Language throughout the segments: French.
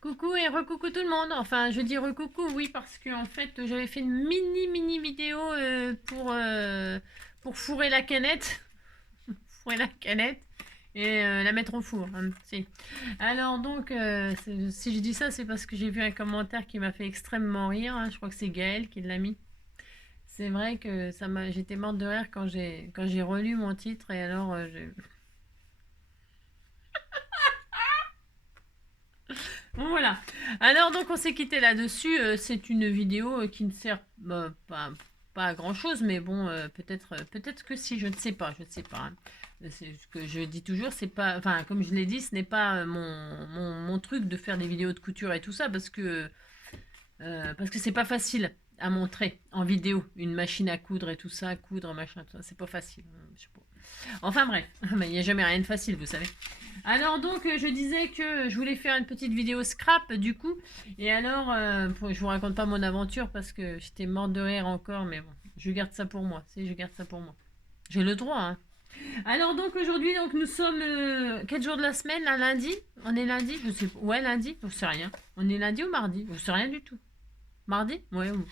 Coucou et recoucou tout le monde. Enfin, je dis recoucou, oui, parce que en fait, j'avais fait une mini vidéo pour fourrer la canette, fourrer la canette et la mettre au four, hein, si. Alors donc, si je dis ça, c'est parce que j'ai vu un commentaire qui m'a fait extrêmement rire, hein. Je crois que c'est Gaël qui l'a mis. C'est vrai que j'étais morte de rire quand j'ai relu mon titre et alors bon, voilà. Alors donc on s'est quitté là-dessus. C'est une vidéo qui ne sert pas à grand chose, mais bon, peut-être que si, je ne sais pas, je ne sais pas, hein. C'est ce que je dis toujours, c'est pas, enfin comme je l'ai dit, ce n'est pas mon truc de faire des vidéos de couture et tout ça parce que c'est pas facile à montrer en vidéo, une machine à coudre et tout ça, coudre machin, tout ça, c'est pas facile. Je sais pas. Enfin bref, mais il n'y a jamais rien de facile, vous savez. Alors donc je disais que je voulais faire une petite vidéo scrap du coup. Et alors, je vous raconte pas mon aventure parce que j'étais morte de rire encore, mais bon, je garde ça pour moi. Si, je garde ça pour moi. J'ai le droit, hein. Alors donc aujourd'hui, donc nous sommes quel jour de la semaine là, lundi. On est lundi, je sais pas. Ouais, lundi, je sais rien. On est lundi ou mardi? Je sais rien du tout. Mardi? Ouais. Bon.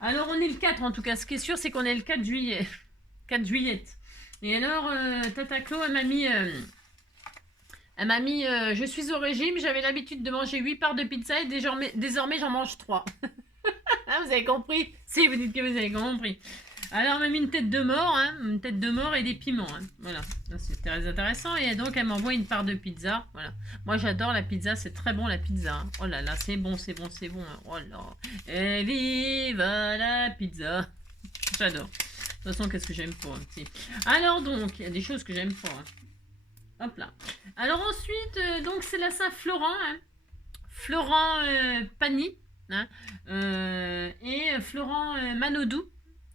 Alors on est le 4 en tout cas. Ce qui est sûr, c'est qu'on est le 4 juillet. 4 juillet. Et alors, Tata Clo, elle m'a mis, je suis au régime, j'avais l'habitude de manger 8 parts de pizza et désormais j'en mange 3. Ah, vous avez compris? Si, vous dites que vous avez compris. Alors, elle m'a mis une tête de mort, hein, une tête de mort et des piments, hein. Voilà, c'est très intéressant. Et donc, elle m'envoie une part de pizza. Voilà. Moi, j'adore la pizza, c'est très bon la pizza, hein. Oh là là, c'est bon, c'est bon, c'est bon, hein. Oh là. Et vive la pizza. J'adore. De toute façon, qu'est-ce que j'aime pas, hein, si. Alors donc, il y a des choses que j'aime pas, hein. Hop là. Alors ensuite, donc c'est la Saint-Florent, hein. Florent Pagny, hein, et Florent Manodou,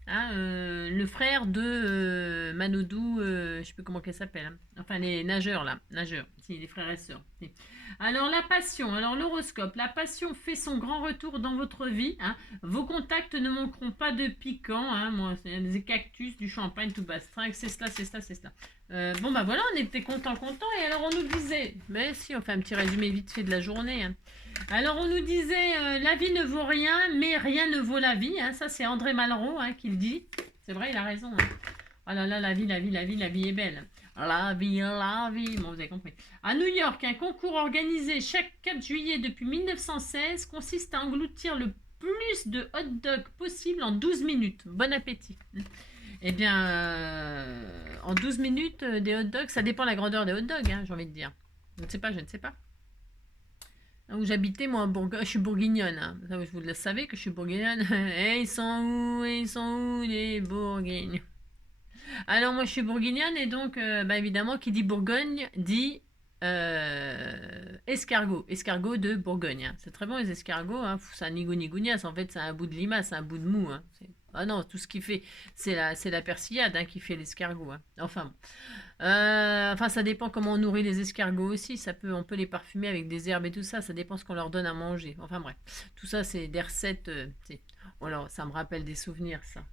hein, le frère de Manodou, je sais plus comment qu'elle s'appelle, hein. Enfin les nageurs là, nageurs, si, les frères et sœurs. Si. Alors la passion, alors l'horoscope, la passion fait son grand retour dans votre vie, hein. Vos contacts ne manqueront pas de piquant, hein. Moi, c'est des cactus, du champagne, tout bastringue, c'est cela, c'est cela, c'est cela. Bon bah voilà, on était content. Et alors on nous disait, mais si on fait un petit résumé vite fait de la journée, hein. Alors on nous disait, la vie ne vaut rien, mais rien ne vaut la vie, hein. Ça c'est André Malraux, hein, qui le dit. C'est vrai, il a raison, hein. Oh là là, la vie est belle. La vie, bon vous avez compris. À New York, un concours organisé chaque 4 juillet depuis 1916 consiste à engloutir le plus de hot dogs possible en 12 minutes. Bon appétit. Eh bien, en 12 minutes, des hot dogs, ça dépend de la grandeur des hot dogs, hein, j'ai envie de dire. Je ne sais pas, je ne sais pas. Où j'habitais, moi, je suis bourguignonne, hein. Ça, vous le savez que je suis bourguignonne. Et ils sont où les Bourguignes? Alors, moi, je suis bourguignonne et donc, bah, évidemment, qui dit Bourgogne dit escargot. Escargot de Bourgogne, hein. C'est très bon, les escargots, hein. C'est un nigounigouignas. En fait, c'est un bout de limace, c'est un bout de mou, hein. Ah non, tout ce qu'il fait, c'est la persillade, hein, qui fait l'escargot, hein. Enfin bon. Enfin, ça dépend comment on nourrit les escargots aussi. On peut les parfumer avec des herbes et tout ça. Ça dépend ce qu'on leur donne à manger. Enfin bref, tout ça, c'est des recettes. Oh là, ça me rappelle des souvenirs, ça.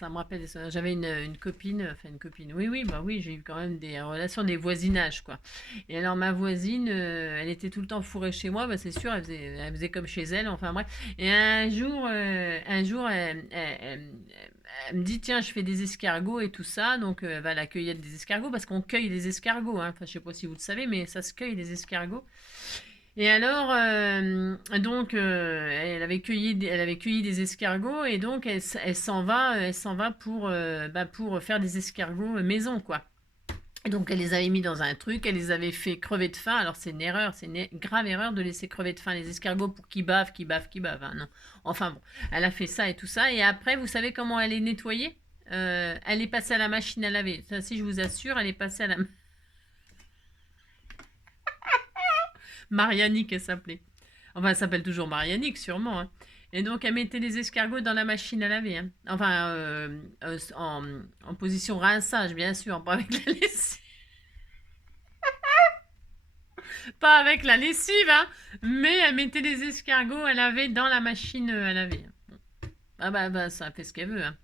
Ça me rappelle des souvenirs. J'avais une copine, enfin une copine. Oui, oui, bah oui, j'ai eu quand même des relations, des voisinages, quoi. Et alors ma voisine, elle était tout le temps fourrée chez moi. Bah c'est sûr, elle faisait comme chez elle. Enfin bref. Et un jour, elle me dit tiens, je fais des escargots et tout ça, donc elle va à la cueillette des escargots parce qu'on cueille les escargots, hein. Enfin, je sais pas si vous le savez, mais ça se cueille les escargots. Et alors, donc, elle avait cueilli des escargots et donc elle s'en va pour faire des escargots maison, quoi. Et donc elle les avait mis dans un truc, elle les avait fait crever de faim. Alors c'est une erreur, c'est une grave erreur de laisser crever de faim les escargots pour qu'ils bavent, hein, non. Enfin bon, elle a fait ça et tout ça. Et après, vous savez comment elle est nettoyée? Elle est passée à la machine à laver. Ça, si je vous assure, elle est passée à la Marianique, elle s'appelait. Enfin, elle s'appelle toujours Marianique, sûrement, hein. Et donc, elle mettait les escargots dans la machine à laver, hein. Enfin, en position rinçage, bien sûr, pas avec la lessive. Pas avec la lessive, hein. Mais elle mettait les escargots à laver dans la machine à laver. Ah bah, ça fait ce qu'elle veut, hein.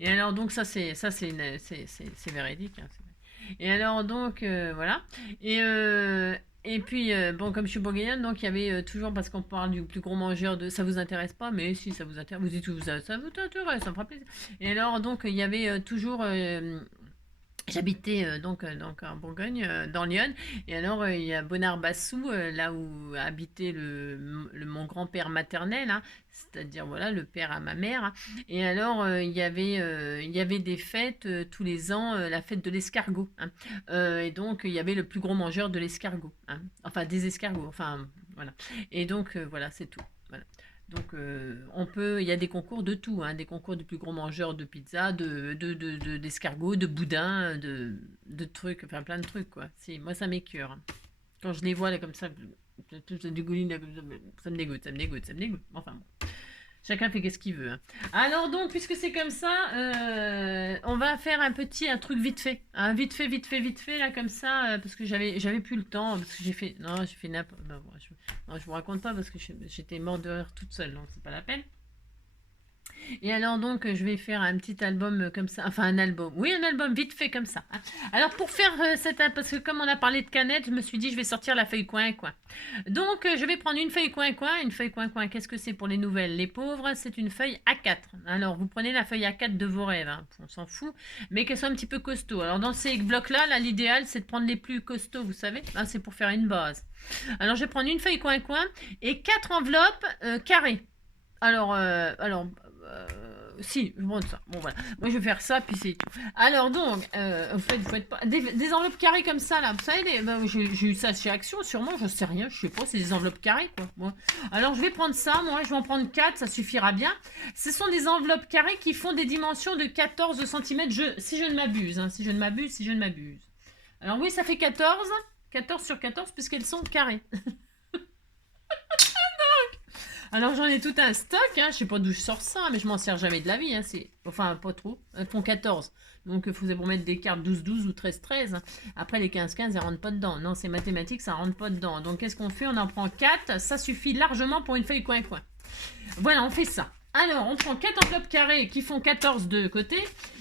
Et alors, donc, c'est véridique, hein. Et alors, donc, voilà. Et, Et puis, bon, comme je suis bourguignonne, donc il y avait toujours, parce qu'on parle du plus gros mangeur de... Ça vous intéresse pas, mais si ça vous intéresse, vous dites tout ça, ça vous intéresse, ça me fera plaisir. Et alors, donc, il y avait toujours... J'habitais donc en Bourgogne, dans Lyon, et alors il y a Bonard-Bassou, là où habitait mon grand-père maternel, hein, c'est-à-dire voilà le père à ma mère. Hein. Et alors il y avait des fêtes tous les ans, la fête de l'escargot. Hein. Et donc il y avait le plus gros mangeur de l'escargot, hein. Enfin des escargots, enfin voilà. Et donc voilà, c'est tout. Voilà. Donc, il y a des concours de tout, hein, des concours du plus gros mangeur de pizza, d'escargots, de boudin, de trucs, enfin plein de trucs, quoi. Si, moi, ça m'écœure. Hein. Quand je les vois, là, comme ça, tout ça dégouline, là, ça me dégoûte, ça me dégoûte, ça me dégoûte. Enfin, bon. Chacun fait ce qu'il veut. Hein. Alors donc, puisque c'est comme ça, on va faire un truc vite fait. Hein, vite fait, là, comme ça, parce que j'avais plus le temps, parce que j'ai fait... Non, j'ai fait n'importe... Non, je vous raconte pas, parce que j'étais morte de rire toute seule, donc c'est pas la peine. Et alors donc, je vais faire un petit album comme ça, enfin un album, oui un album vite fait comme ça. Hein. Alors pour faire parce que comme on a parlé de canettes, je me suis dit je vais sortir la feuille coin. Donc je vais prendre une feuille coin, qu'est-ce que c'est pour les nouvelles, les pauvres, c'est une feuille A4. Alors vous prenez la feuille A4 de vos rêves, hein. On s'en fout, mais qu'elle soit un petit peu costaud. Alors dans ces blocs-là, l'idéal c'est de prendre les plus costauds, vous savez, hein, c'est pour faire une base. Alors je vais prendre une feuille coin et 4 enveloppes carrées. Alors, si, je montre ça. Bon, voilà. Moi, je vais faire ça, puis c'est tout. Alors, donc, vous faites pas... Des enveloppes carrées comme ça, là. Vous savez, j'ai eu ça chez Action, sûrement, je sais rien, je sais pas, c'est des enveloppes carrées, quoi. Bon. Alors, je vais prendre ça, moi, je vais en prendre 4, ça suffira bien. Ce sont des enveloppes carrées qui font des dimensions de 14 cm, si je ne m'abuse, hein, si je ne m'abuse. Alors, oui, ça fait 14 sur 14, puisqu'elles sont carrées. Alors j'en ai tout un stock, hein. Je sais pas d'où je sors ça, mais je m'en sers jamais de la vie. Hein. Enfin, pas trop. Elles font 14. Donc il faut pour mettre des cartes 12-12 ou 13-13. Hein. Après les 15-15, elles rentrent pas dedans. Non, c'est mathématiques, ça rentre pas dedans. Donc qu'est-ce qu'on fait? On en prend 4. Ça suffit largement pour une feuille coin. Voilà, on fait ça. Alors, on prend 4 enveloppes carrées qui font 14 de côté.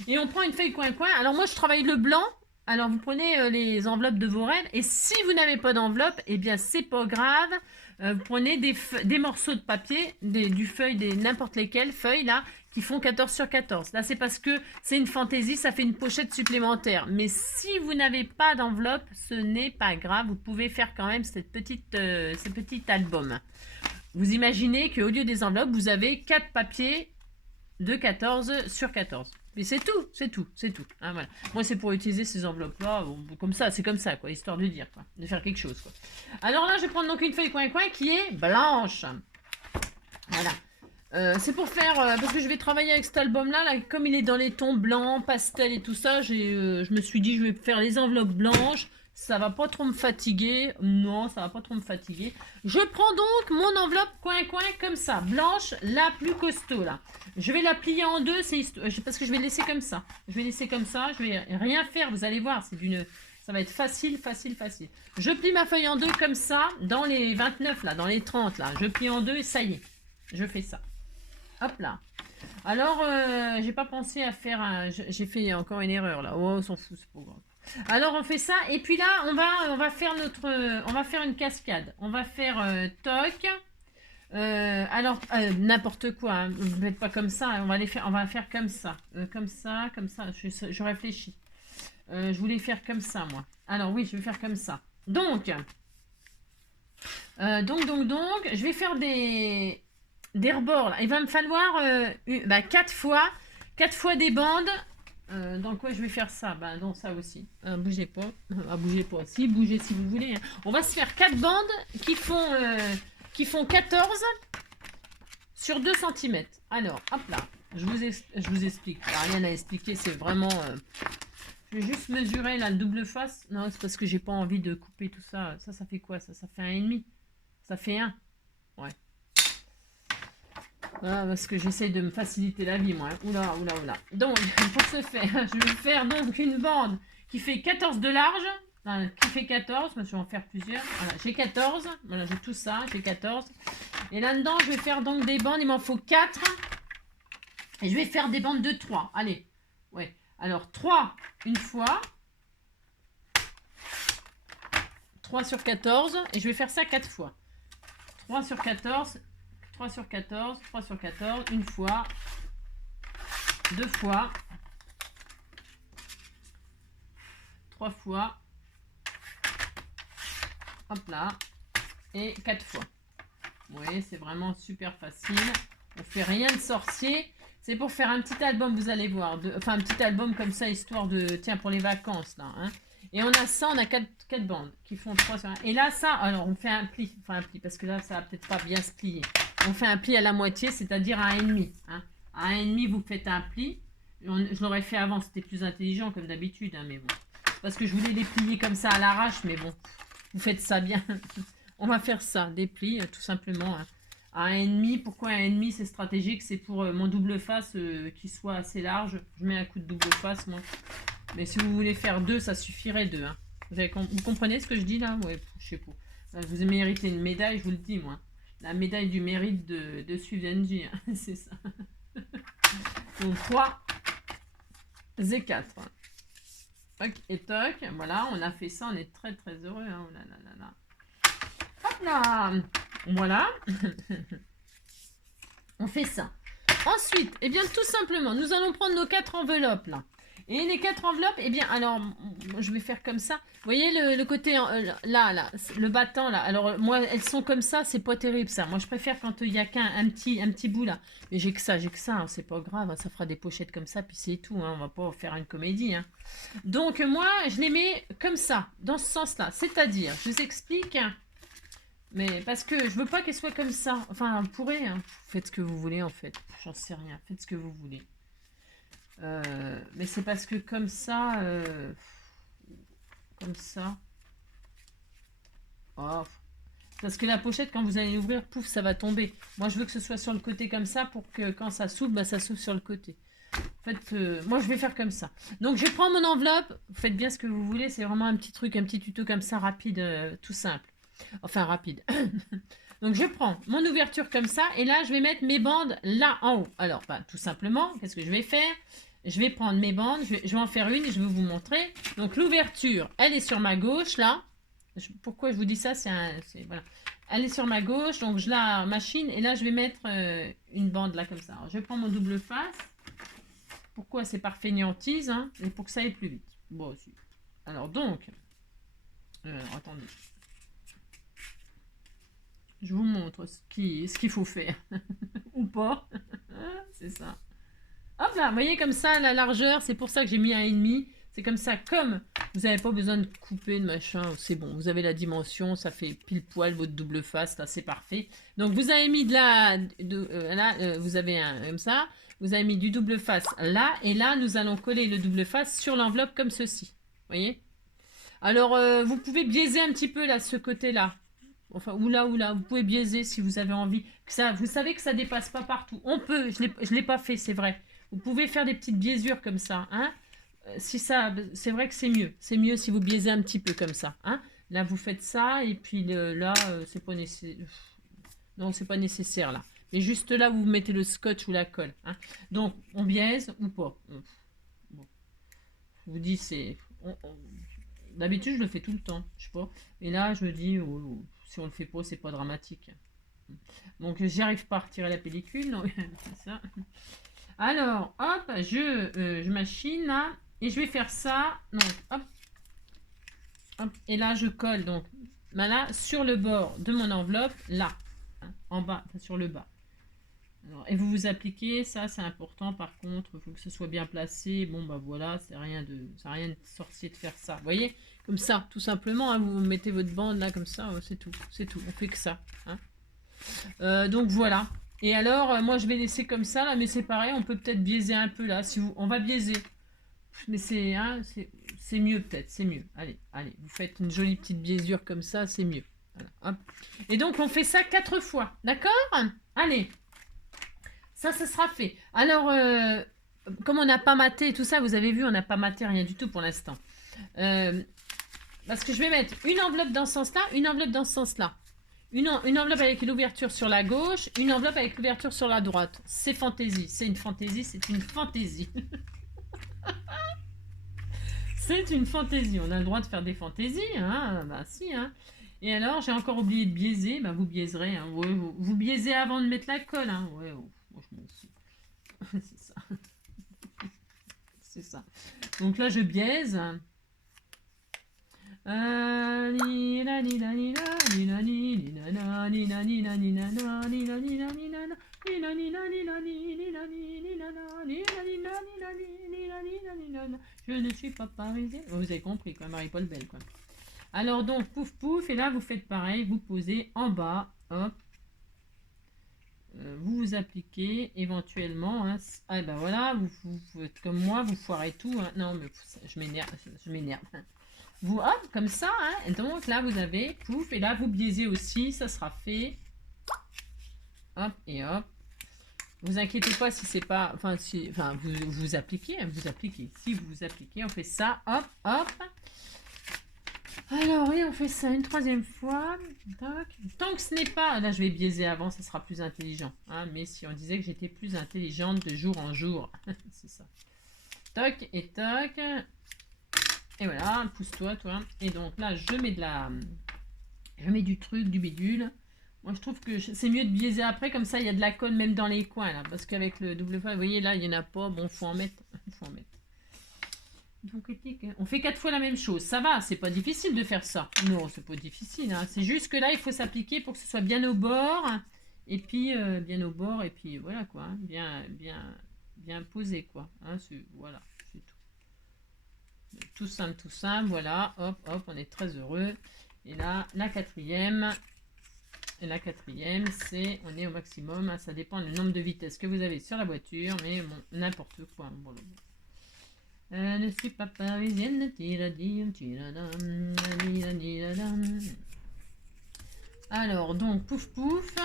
Et on prend une feuille coin. Alors moi, je travaille le blanc. Alors vous prenez les enveloppes de vos rêves. Et si vous n'avez pas d'enveloppe, eh bien c'est pas grave. Vous prenez des morceaux de papier, n'importe lesquelles feuilles là, qui font 14 sur 14. Là, c'est parce que c'est une fantaisie, ça fait une pochette supplémentaire. Mais si vous n'avez pas d'enveloppe, ce n'est pas grave. Vous pouvez faire quand même ce petit album. Vous imaginez qu'au lieu des enveloppes, vous avez 4 papiers de 14 sur 14. Mais c'est tout. Hein, voilà. Moi, c'est pour utiliser ces enveloppes-là, comme ça, c'est comme ça, quoi, histoire de dire, quoi, de faire quelque chose, quoi. Alors là, je vais prendre donc une feuille coin qui est blanche. Voilà. C'est pour faire, parce que je vais travailler avec cet album-là, là, comme il est dans les tons blancs, pastel et tout ça, je me suis dit, je vais faire les enveloppes blanches. Ça va pas trop me fatiguer. Non, ça va pas trop me fatiguer. Je prends donc mon enveloppe coin comme ça. Blanche, la plus costaud là. Je vais la plier en deux, parce que je vais laisser comme ça. Je vais rien faire, vous allez voir. Ça va être facile. Je plie ma feuille en deux comme ça, dans les 29 là, dans les 30 là. Je plie en deux et ça y est. Je fais ça. Hop là. Alors, j'ai pas pensé à faire j'ai fait encore une erreur là. Oh, on s'en fout, c'est pas grave. Alors on fait ça et puis là on va faire une cascade. On va faire toc. N'importe quoi. Hein. Vous ne faites pas comme ça. On va faire comme ça, comme ça. Je réfléchis. Je voulais faire comme ça moi. Alors oui, je vais faire comme ça. Donc, je vais faire des rebords. Là. Il va me falloir 4 fois des bandes. Donc ouais, je vais faire ça. Donc ça aussi. Bougez pas. Bougez pas. Si, bougez si vous voulez. Hein. On va se faire 4 bandes qui font 14 sur 2 cm. Alors, hop là. Je vous explique. Il n'y a rien à expliquer. C'est vraiment... je vais juste mesurer là le double face. Non, c'est parce que j'ai pas envie de couper tout ça. Ça fait quoi ça? Ça fait 1,5. Ça fait 1. Ouais. Ah, parce que j'essaye de me faciliter la vie, moi. Oula. Donc, pour ce faire, je vais faire donc une bande qui fait 14 de large. Enfin, qui fait 14. Je vais en faire plusieurs. Voilà, j'ai 14. Voilà, j'ai tout ça. J'ai 14. Et là-dedans, je vais faire donc des bandes. Il m'en faut 4. Et je vais faire des bandes de 3. Allez. Ouais. Alors, 3 une fois. 3 sur 14. Et je vais faire ça 4 fois. 3 sur 14. 3 sur 14. 3 sur 14. Une fois. 2 fois. 3 fois. Hop là. Et 4 fois. Vous voyez, c'est vraiment super facile. On fait rien de sorcier. C'est pour faire un petit album, vous allez voir. Enfin, un petit album comme ça, histoire de... Tiens, pour les vacances, là. Hein. Et on a ça, on a 4 bandes qui font 3 sur 1. Et là, ça, alors, on fait un pli. Enfin, un pli, parce que là, ça va peut-être pas bien se plier. On fait un pli à la moitié, c'est-à-dire à 1,5. Hein. À 1,5, vous faites un pli. Je l'aurais fait avant, c'était plus intelligent, comme d'habitude. Hein, mais bon. Parce que je voulais les plier comme ça à l'arrache, mais bon. Vous faites ça bien. On va faire ça, des plis, tout simplement. Hein. À 1,5, pourquoi 1,5? C'est stratégique, c'est pour mon double face qui soit assez large. Je mets un coup de double face, moi. Mais si vous voulez faire 2, ça suffirait 2. Hein. Vous comprenez ce que je dis là? Ouais, je sais pas. Vous méritez une médaille, je vous le dis, moi. La médaille du mérite de suivre NJ, hein. C'est ça. Donc 3 et 4. Toc et toc. Voilà, on a fait ça, on est très très heureux. Hein. Oh là là là là. Hop là. Voilà. On fait ça. Ensuite, eh bien, tout simplement, nous allons prendre nos 4 enveloppes, là. Et les 4 enveloppes, eh bien, alors, je vais faire comme ça. Vous voyez le côté, là, le battant, là. Alors, moi, elles sont comme ça, c'est pas terrible, ça. Moi, je préfère quand il y a un petit bout, là. Mais j'ai que ça, hein, c'est pas grave. Hein, ça fera des pochettes comme ça, puis c'est tout. Hein, on va pas faire une comédie. Hein. Donc, moi, je les mets comme ça, dans ce sens-là. C'est-à-dire, je vous explique... Hein, mais parce que je veux pas qu'elle soit comme ça. Enfin, vous pourrez. Hein. Faites ce que vous voulez, en fait. J'en sais rien. Faites ce que vous voulez. Mais c'est parce que comme ça... comme ça... Oh. Parce que la pochette, quand vous allez l'ouvrir, pouf, ça va tomber. Moi, je veux que ce soit sur le côté comme ça pour que quand ça s'ouvre, bah, ça s'ouvre sur le côté. En fait, moi, je vais faire comme ça. Donc, je prends mon enveloppe. Vous faites bien ce que vous voulez. C'est vraiment un petit truc, un petit tuto comme ça, rapide, tout simple. Enfin, rapide. Donc, je prends mon ouverture comme ça. Et là, je vais mettre mes bandes là en haut. Alors, bah, tout simplement, qu'est-ce que je vais faire? Je vais prendre mes bandes. Je vais en faire une et je vais vous montrer. Donc, l'ouverture, elle est sur ma gauche, là. Pourquoi je vous dis ça? Voilà. Elle est sur ma gauche. Donc, je la machine. Et là, je vais mettre une bande là, comme ça. Alors, je prends mon double face. Pourquoi? C'est par fainéantise. Hein, et pour que ça aille plus vite. Bon, aussi. Alors, donc... attendez. Je vous montre ce qu'il faut faire. Ou pas. C'est ça. Hop là, vous voyez comme ça, la largeur, c'est pour ça que j'ai mis 1,5. C'est comme ça, comme vous n'avez pas besoin de couper, de machin, c'est bon. Vous avez la dimension, ça fait pile poil votre double face, là, c'est parfait. Donc, vous avez mis là, vous avez un comme ça. Vous avez mis du double face là. Et là, nous allons coller le double face sur l'enveloppe comme ceci. Vous voyez? Alors, vous pouvez biaiser un petit peu là, ce côté-là. Enfin, ou là, vous pouvez biaiser si vous avez envie. Vous savez que ça dépasse pas partout. On peut, je l'ai pas fait, c'est vrai. Vous pouvez faire des petites biaisures comme ça. Hein. Si ça, c'est vrai que c'est mieux. C'est mieux si vous biaisez un petit peu comme ça. Hein. Là, vous faites ça. Et puis là, c'est pas nécessaire. Non, c'est pas nécessaire là. Et juste là, vous mettez le scotch ou la colle. Hein. Donc, on biaise ou pas. Bon. Je vous dis, c'est... D'habitude, je le fais tout le temps. Je sais pas. Et là, je me dis... si on le fait pas, c'est pas dramatique. Donc, j'y arrive pas à retirer la pellicule. Non, c'est ça. Alors, hop, je machine là. Et je vais faire ça. Donc, hop. Hop. Et là, je colle. Donc, là, sur le bord de mon enveloppe. Là. Hein, en bas, enfin, sur le bas. Alors, et vous appliquez. Ça, c'est important. Par contre, il faut que ce soit bien placé. Bon, bah voilà. C'est rien de sorcier de faire ça. Vous voyez? Comme ça, tout simplement, hein, vous mettez votre bande là, comme ça, c'est tout. C'est tout, on fait que ça. Hein. Donc voilà. Et alors, moi je vais laisser comme ça, là, mais c'est pareil, on peut peut-être biaiser un peu là. On va biaiser. Mais c'est mieux peut-être, c'est mieux. Allez, vous faites une jolie petite biaisure comme ça, c'est mieux. Voilà, hop. Et donc on fait ça 4 fois, d'accord? Allez. Ça sera fait. Alors, comme on n'a pas maté tout ça, vous avez vu, on n'a pas maté rien du tout pour l'instant. Parce que je vais mettre une enveloppe dans ce sens-là, une enveloppe dans ce sens-là. Une enveloppe avec l'ouverture sur la gauche, une enveloppe avec l'ouverture sur la droite. C'est fantaisie. C'est une fantaisie, c'est une fantaisie. C'est une fantaisie. On a le droit de faire des fantaisies, hein. Bah si, hein. Et alors, j'ai encore oublié de biaiser. Bah vous biaiserez, hein. Ouais, vous biaisez avant de mettre la colle, hein. Ouais, oh, moi je m'en fous. C'est ça. C'est ça. Donc là, je biaise. Je ne suis pas parisienne. Vous avez compris, quoi, Marie-Paul Belle, quoi. Alors donc, pouf pouf, et là vous faites pareil, vous posez en bas, hop. Vous vous appliquez éventuellement, hein. Ah ben voilà, vous faites comme moi, vous foirez tout, hein. Non mais je m'énerve. Vous hop, comme ça, hein. Et donc là vous avez, pouf, et là vous biaisez aussi, ça sera fait. Hop et hop. Vous inquiétez pas si c'est pas, vous appliquez, hein, vous appliquez. Si vous vous appliquez, on fait ça, hop, hop. Alors oui, on fait ça une troisième fois. Tac. Tant que ce n'est pas... Là, je vais biaiser avant, ça sera plus intelligent. Hein, mais si on disait que j'étais plus intelligente de jour en jour. C'est ça. Toc et toc. Et voilà, pousse-toi, toi. Et donc là, je mets je mets du truc, du bidule. Moi, je trouve que c'est mieux de biaiser après. Comme ça, il y a de la colle même dans les coins. Là, parce qu'avec le double feuille, vous voyez, là, il n'y en a pas. Bon, faut en mettre. Faut en mettre. Donc, on fait 4 fois la même chose. Ça va, c'est pas difficile de faire ça. Non, c'est pas difficile. Hein. C'est juste que là, il faut s'appliquer pour que ce soit bien au bord. Et puis, bien au bord. Et puis, voilà quoi. Hein. Bien posé quoi. Hein, voilà, c'est tout. Tout simple. Voilà, hop, hop, on est très heureux. Et là, la quatrième. Et la quatrième, c'est, on est au maximum. Hein, ça dépend du nombre de vitesses que vous avez sur la voiture. Mais bon, n'importe quoi. Bon, ne suis pas parisienne. Alors, donc, pouf pouf.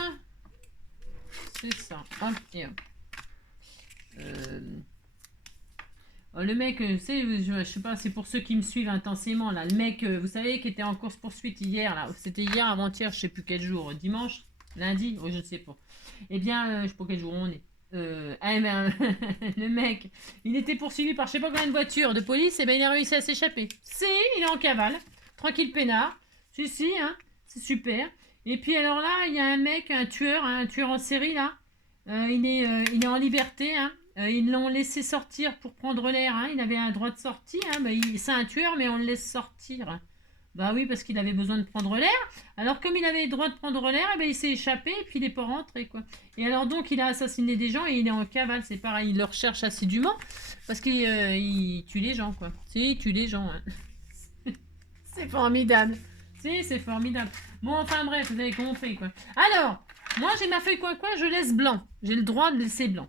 C'est ça. Hop et hop. Le mec, je sais pas, c'est pour ceux qui me suivent intensément, là. Le mec, vous savez, qui était en course-poursuite hier, là. C'était hier, avant-hier, je sais plus quel jour. Dimanche? Lundi? Oh, je ne sais pas. Eh bien, je sais pas quel jour on est. Le mec, il était poursuivi par je sais pas combien de voitures de police, et ben il a réussi à s'échapper. Il est en cavale, tranquille peinard. Si, hein, c'est super. Et puis alors là, il y a un mec, un tueur en série là. Il est en liberté, hein. Ils l'ont laissé sortir pour prendre l'air, hein. Il avait un droit de sortie, hein. C'est un tueur, mais on le laisse sortir. Hein. Bah oui, parce qu'il avait besoin de prendre l'air. Alors, comme il avait le droit de prendre l'air, eh ben, il s'est échappé et puis il n'est pas rentré, quoi. Et alors, donc, il a assassiné des gens et il est en cavale. C'est pareil, il le recherche assidûment parce qu'il tue les gens, quoi. Il tue les gens, hein. C'est formidable. C'est formidable. Bon, enfin bref, vous avez compris, quoi. Alors, moi, j'ai ma feuille coin-coin, je laisse blanc. J'ai le droit de laisser blanc.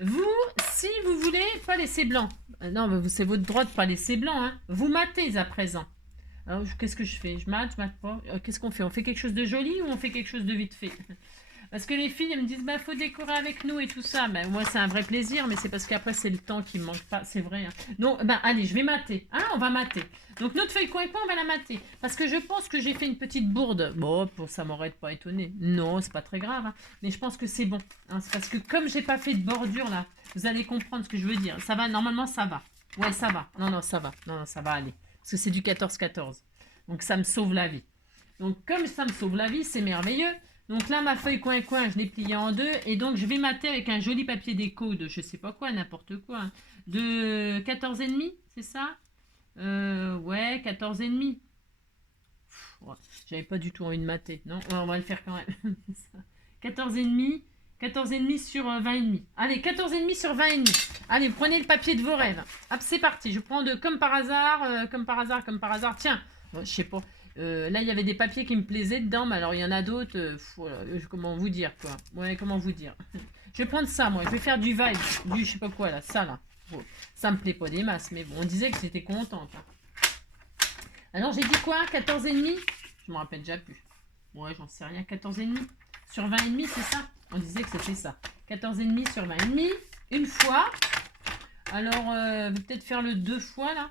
Vous, si vous voulez pas laisser blanc, non, c'est votre droit de pas laisser blanc, hein. Vous matez à présent. Alors, qu'est-ce que je fais? Je mate pas. Qu'est-ce qu'on fait? On fait quelque chose de joli ou on fait quelque chose de vite fait? Parce que les filles, elles me disent, bah, faut décorer avec nous et tout ça. Ben, moi, c'est un vrai plaisir, mais c'est parce qu'après, c'est le temps qui me manque pas. C'est vrai. Hein. Donc, ben, allez, je vais mater. Hein, on va mater. Donc, notre feuille coin, on va la mater. Parce que je pense que j'ai fait une petite bourde. Bon, ça m'aurait pas étonné. Non, c'est pas très grave. Hein. Mais je pense que c'est bon. Hein. C'est parce que comme j'ai pas fait de bordure, là, vous allez comprendre ce que je veux dire. Ça va, normalement, ça va. Ouais, ça va. Non, ça va. Non, ça va aller. Parce que c'est du 14-14. Donc, ça me sauve la vie. Donc, comme ça me sauve la vie, c'est merveilleux. Donc là, ma feuille coin-coin, je l'ai pliée en deux. Et donc, je vais mater avec un joli papier déco de je sais pas quoi, n'importe quoi. Hein, de 14,5, c'est ça? Ouais, 14,5. J'avais pas du tout envie de mater. Non, on va le faire quand même. 14,5. 14,5 sur 20,5. Allez, 14,5 sur 20,5. Allez, prenez le papier de vos rêves. Hop, c'est parti. Je prends comme par hasard, comme par hasard. Tiens, je sais pas. Là, il y avait des papiers qui me plaisaient dedans, mais alors il y en a d'autres. Comment vous dire, quoi. Ouais, comment vous dire. Je vais prendre ça, moi. Je vais faire du vibe. Du je sais pas quoi, là. Ça, là. Bon, ça me plaît pas des masses, mais bon, on disait que j'étais contente. Hein. Alors, j'ai dit quoi? 14,5? Je me rappelle déjà plus. Ouais, j'en sais rien. 14,5 sur 20,5, c'est ça? On disait que c'était ça. 14,5 sur 20,5. Une fois. Alors, je vais peut-être faire le 2 fois, là.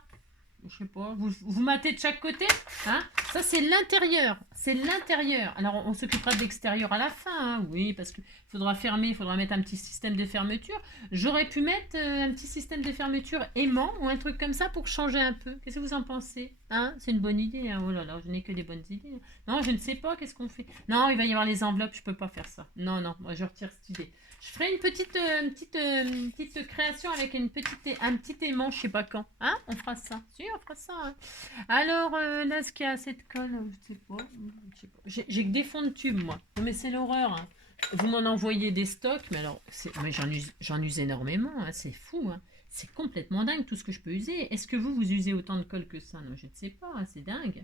Je sais pas. Vous matez de chaque côté. Hein? Ça, c'est l'intérieur. c'est l'intérieur. Alors, on s'occupera de l'extérieur à la fin, hein, oui, parce qu'il faudra fermer, il faudra mettre un petit système de fermeture. J'aurais pu mettre un petit système de fermeture aimant ou un truc comme ça pour changer un peu. Qu'est-ce que vous en pensez, hein? C'est une bonne idée, hein. Oh là là, je n'ai que des bonnes idées. Non, je ne sais pas, qu'est-ce qu'on fait? Non, il va y avoir les enveloppes, je peux pas faire ça. Non, non, moi je retire cette idée. Je ferai une petite création avec un petit aimant, je sais pas quand. Hein? On fera ça. Si, on fera ça. Hein. Alors, là, ce qu'il y a cette colle, je sais pas. J'ai que des fonds de tube, moi. Mais c'est l'horreur. Hein. Vous m'en envoyez des stocks, mais alors, mais j'en use énormément. Hein. C'est fou. Hein. C'est complètement dingue tout ce que je peux user. Est-ce que vous usez autant de colle que ça? Non, je ne sais pas. Hein. C'est dingue.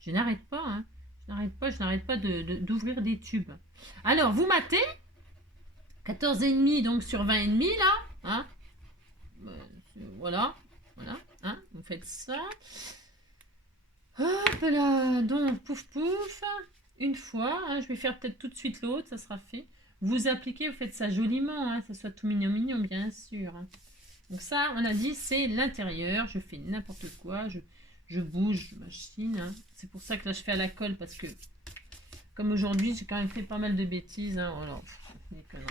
Je n'arrête pas. Hein. Je n'arrête pas d'ouvrir des tubes. Alors, vous matez 14,5 donc sur 20,5 là. Hein, voilà. Voilà. Hein, vous faites ça. Hop là. Donc, pouf pouf. Une fois. Hein, je vais faire peut-être tout de suite l'autre. Ça sera fait. Vous appliquez, vous faites ça joliment. Hein, ça soit tout mignon, mignon, bien sûr. Hein. Donc ça, on a dit, c'est l'intérieur. Je fais n'importe quoi. Je bouge, je machine. Hein. C'est pour ça que là, je fais à la colle parce que, comme aujourd'hui, j'ai quand même fait pas mal de bêtises. Hein. Voilà. Des conneries.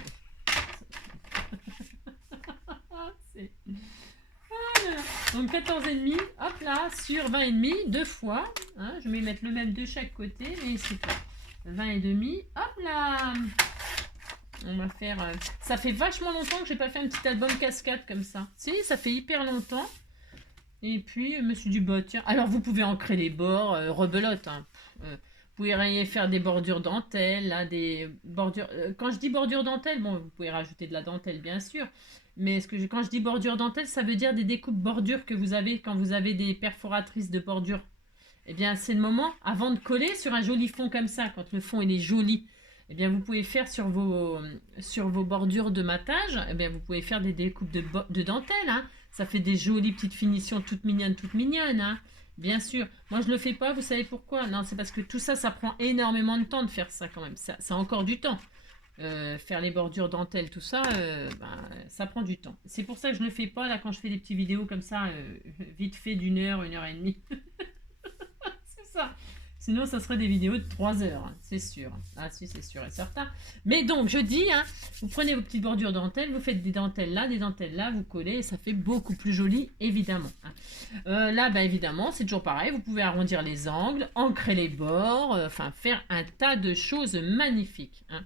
Voilà. Donc 14,5, hop là, sur 20,5, deux fois. Hein, je vais mettre le même de chaque côté, mais c'est pas 20,5, hop là. On va faire... ça fait vachement longtemps que j'ai pas fait un petit album cascade comme ça. Si, ça fait hyper longtemps. Et puis, je me suis dit, bah tiens. Alors, vous pouvez ancrer les bords, rebelote. Hein. Vous pouvez faire des bordures dentelle, là, des bordures... quand je dis bordure dentelle, bon, vous pouvez rajouter de la dentelle, bien sûr. Mais quand je dis bordure dentelle, ça veut dire des découpes bordures que vous avez quand vous avez des perforatrices de bordure. Eh bien, c'est le moment, avant de coller sur un joli fond comme ça, quand le fond il est joli, eh bien, vous pouvez faire sur vos bordures de matage, eh bien, vous pouvez faire des découpes de dentelle. Hein. Ça fait des jolies petites finitions toutes mignonnes. Hein. Bien sûr. Moi, je ne le fais pas, vous savez pourquoi? Non, c'est parce que tout ça, ça prend énormément de temps de faire ça quand même. Ça a encore du temps. Faire les bordures dentelle, tout ça, ça prend du temps. C'est pour ça que je ne le fais pas, là, quand je fais des petites vidéos comme ça, vite fait d'1 heure, 1 h 30. C'est ça. Sinon, ça serait des vidéos de 3 heures, hein, c'est sûr. Ah si, c'est sûr et certain. Mais donc, je dis, hein, vous prenez vos petites bordures dentelles, vous faites des dentelles là, vous collez, et ça fait beaucoup plus joli, évidemment. Hein. Là, évidemment, c'est toujours pareil, vous pouvez arrondir les angles, ancrer les bords, enfin, faire un tas de choses magnifiques. Hein.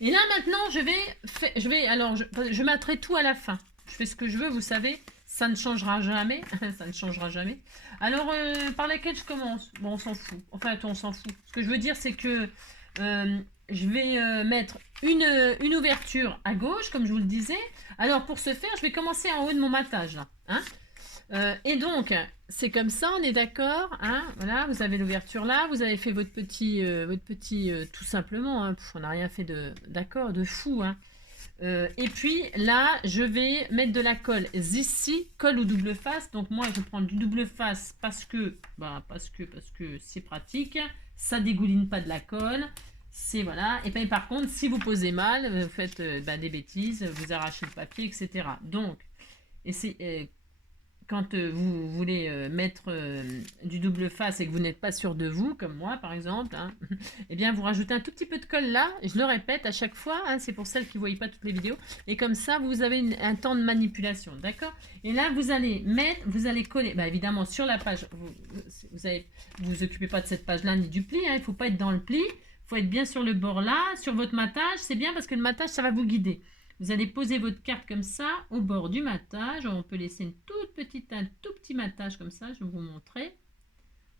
Et là, maintenant, je mettrai tout à la fin. Je fais ce que je veux, vous savez. Ça ne changera jamais. Ça ne changera jamais. Alors, par laquelle je commence? Bon, on s'en fout. Enfin, on s'en fout. Ce que je veux dire, c'est que je vais mettre une ouverture à gauche, comme je vous le disais. Alors, pour ce faire, je vais commencer en haut de mon matage, là. Hein, et donc, c'est comme ça, on est d'accord. Hein, voilà, vous avez l'ouverture là. Vous avez fait votre petit tout simplement. Hein, on n'a rien fait de fou. Hein. Et puis là, je vais mettre de la colle ici, colle ou double face. Donc moi, je prends du double face parce que c'est pratique. Ça dégouline pas de la colle. C'est voilà. Et bien par contre, si vous posez mal, vous faites des bêtises, vous arrachez le papier, etc. Donc, quand vous voulez mettre du double face et que vous n'êtes pas sûr de vous, comme moi par exemple, hein, eh bien vous rajoutez un tout petit peu de colle là, je le répète à chaque fois, hein, c'est pour celles qui ne voient pas toutes les vidéos, et comme ça vous avez un temps de manipulation, d'accord? Et là vous allez coller, évidemment sur la page, vous occupez pas de cette page là ni du pli, hein, il ne faut pas être dans le pli, il faut être bien sur le bord là, sur votre matage, c'est bien parce que le matage ça va vous guider. Vous allez poser votre carte comme ça au bord du matage. On peut laisser un tout petit matage comme ça. Je vais vous montrer.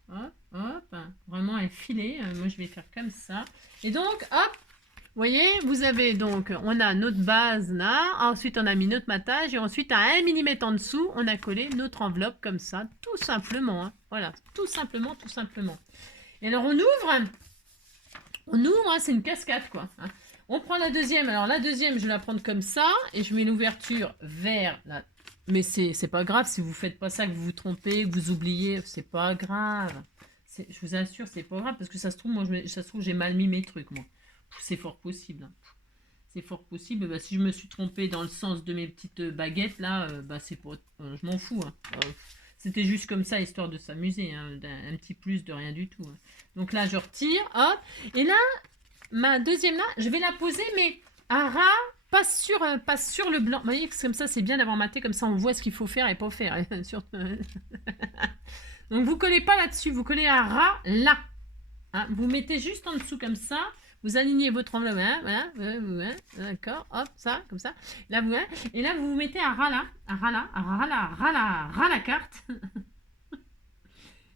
Hop, hop. Vraiment un filet. Moi, je vais faire comme ça. Et donc, hop. Vous voyez, on a notre base là. Ensuite, on a mis notre matage. Et ensuite, à 1 mm en dessous, on a collé notre enveloppe comme ça. Tout simplement. Hein. Voilà, tout simplement. Et alors, on ouvre. Hein, c'est une cascade, quoi. Hein. On prend la deuxième. Alors la deuxième, je vais la prendre comme ça et je mets l'ouverture vers la... Mais c'est pas grave si vous faites pas ça, que vous vous trompez, que vous oubliez, c'est pas grave. Je vous assure, c'est pas grave parce que ça se trouve, j'ai mal mis mes trucs, moi. C'est fort possible. Hein. C'est fort possible. Si je me suis trompée dans le sens de mes petites baguettes, là, c'est pas... je m'en fous. Hein. C'était juste comme ça, histoire de s'amuser, hein, un petit plus de rien du tout. Hein. Donc là, je retire, hop. Et là, ma deuxième là, je vais la poser, mais à ras, pas sur le blanc. Vous voyez, comme ça, c'est bien d'avoir maté, comme ça, on voit ce qu'il faut faire et pas faire. Donc, vous collez pas là-dessus, vous collez à ras là. Hein, vous mettez juste en dessous comme ça. Vous alignez votre enveloppe, hein, voilà, d'accord, hop, ça, comme ça. Là, vous, hein, et là, vous vous mettez à ras là, à ras là, à ras là, ras là, ras la carte.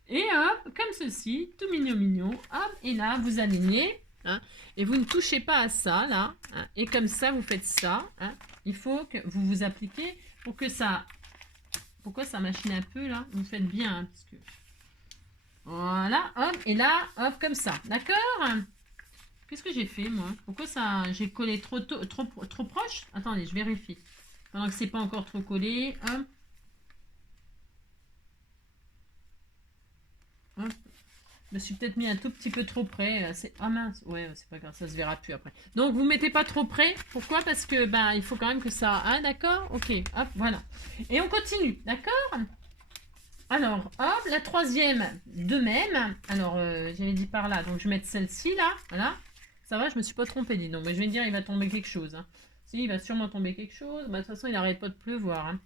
Et hop, comme ceci, tout mignon, mignon, hop, et là, vous alignez, hein, et vous ne touchez pas à ça, là, hein, et comme ça, vous faites ça, hein. Il faut que vous vous appliquez pour que ça... Pourquoi ça machine un peu, là? Vous faites bien, hein, parce que... Voilà, hop, et là, hop, comme ça, d'accord? Qu'est-ce que j'ai fait, moi? Pourquoi ça... J'ai collé trop proche? Attendez, je vérifie. Pendant que c'est pas encore trop collé, hop. Hop. Je me suis peut-être mis un tout petit peu trop près. Ah mince, ouais, c'est pas grave, ça se verra plus après. Donc, vous mettez pas trop près. Pourquoi? Parce que, ben, il faut quand même que ça... Ah, d'accord? Ok, hop, voilà. Et on continue, d'accord? Alors, hop, la troisième de même. Alors, j'avais dit par là, donc je vais mettre celle-ci, là, voilà. Ça va, je me suis pas trompée, dis donc. Mais je vais dire, il va tomber quelque chose. Hein. Si, il va sûrement tomber quelque chose. Bah, de toute façon, il n'arrête pas de pleuvoir. Hein.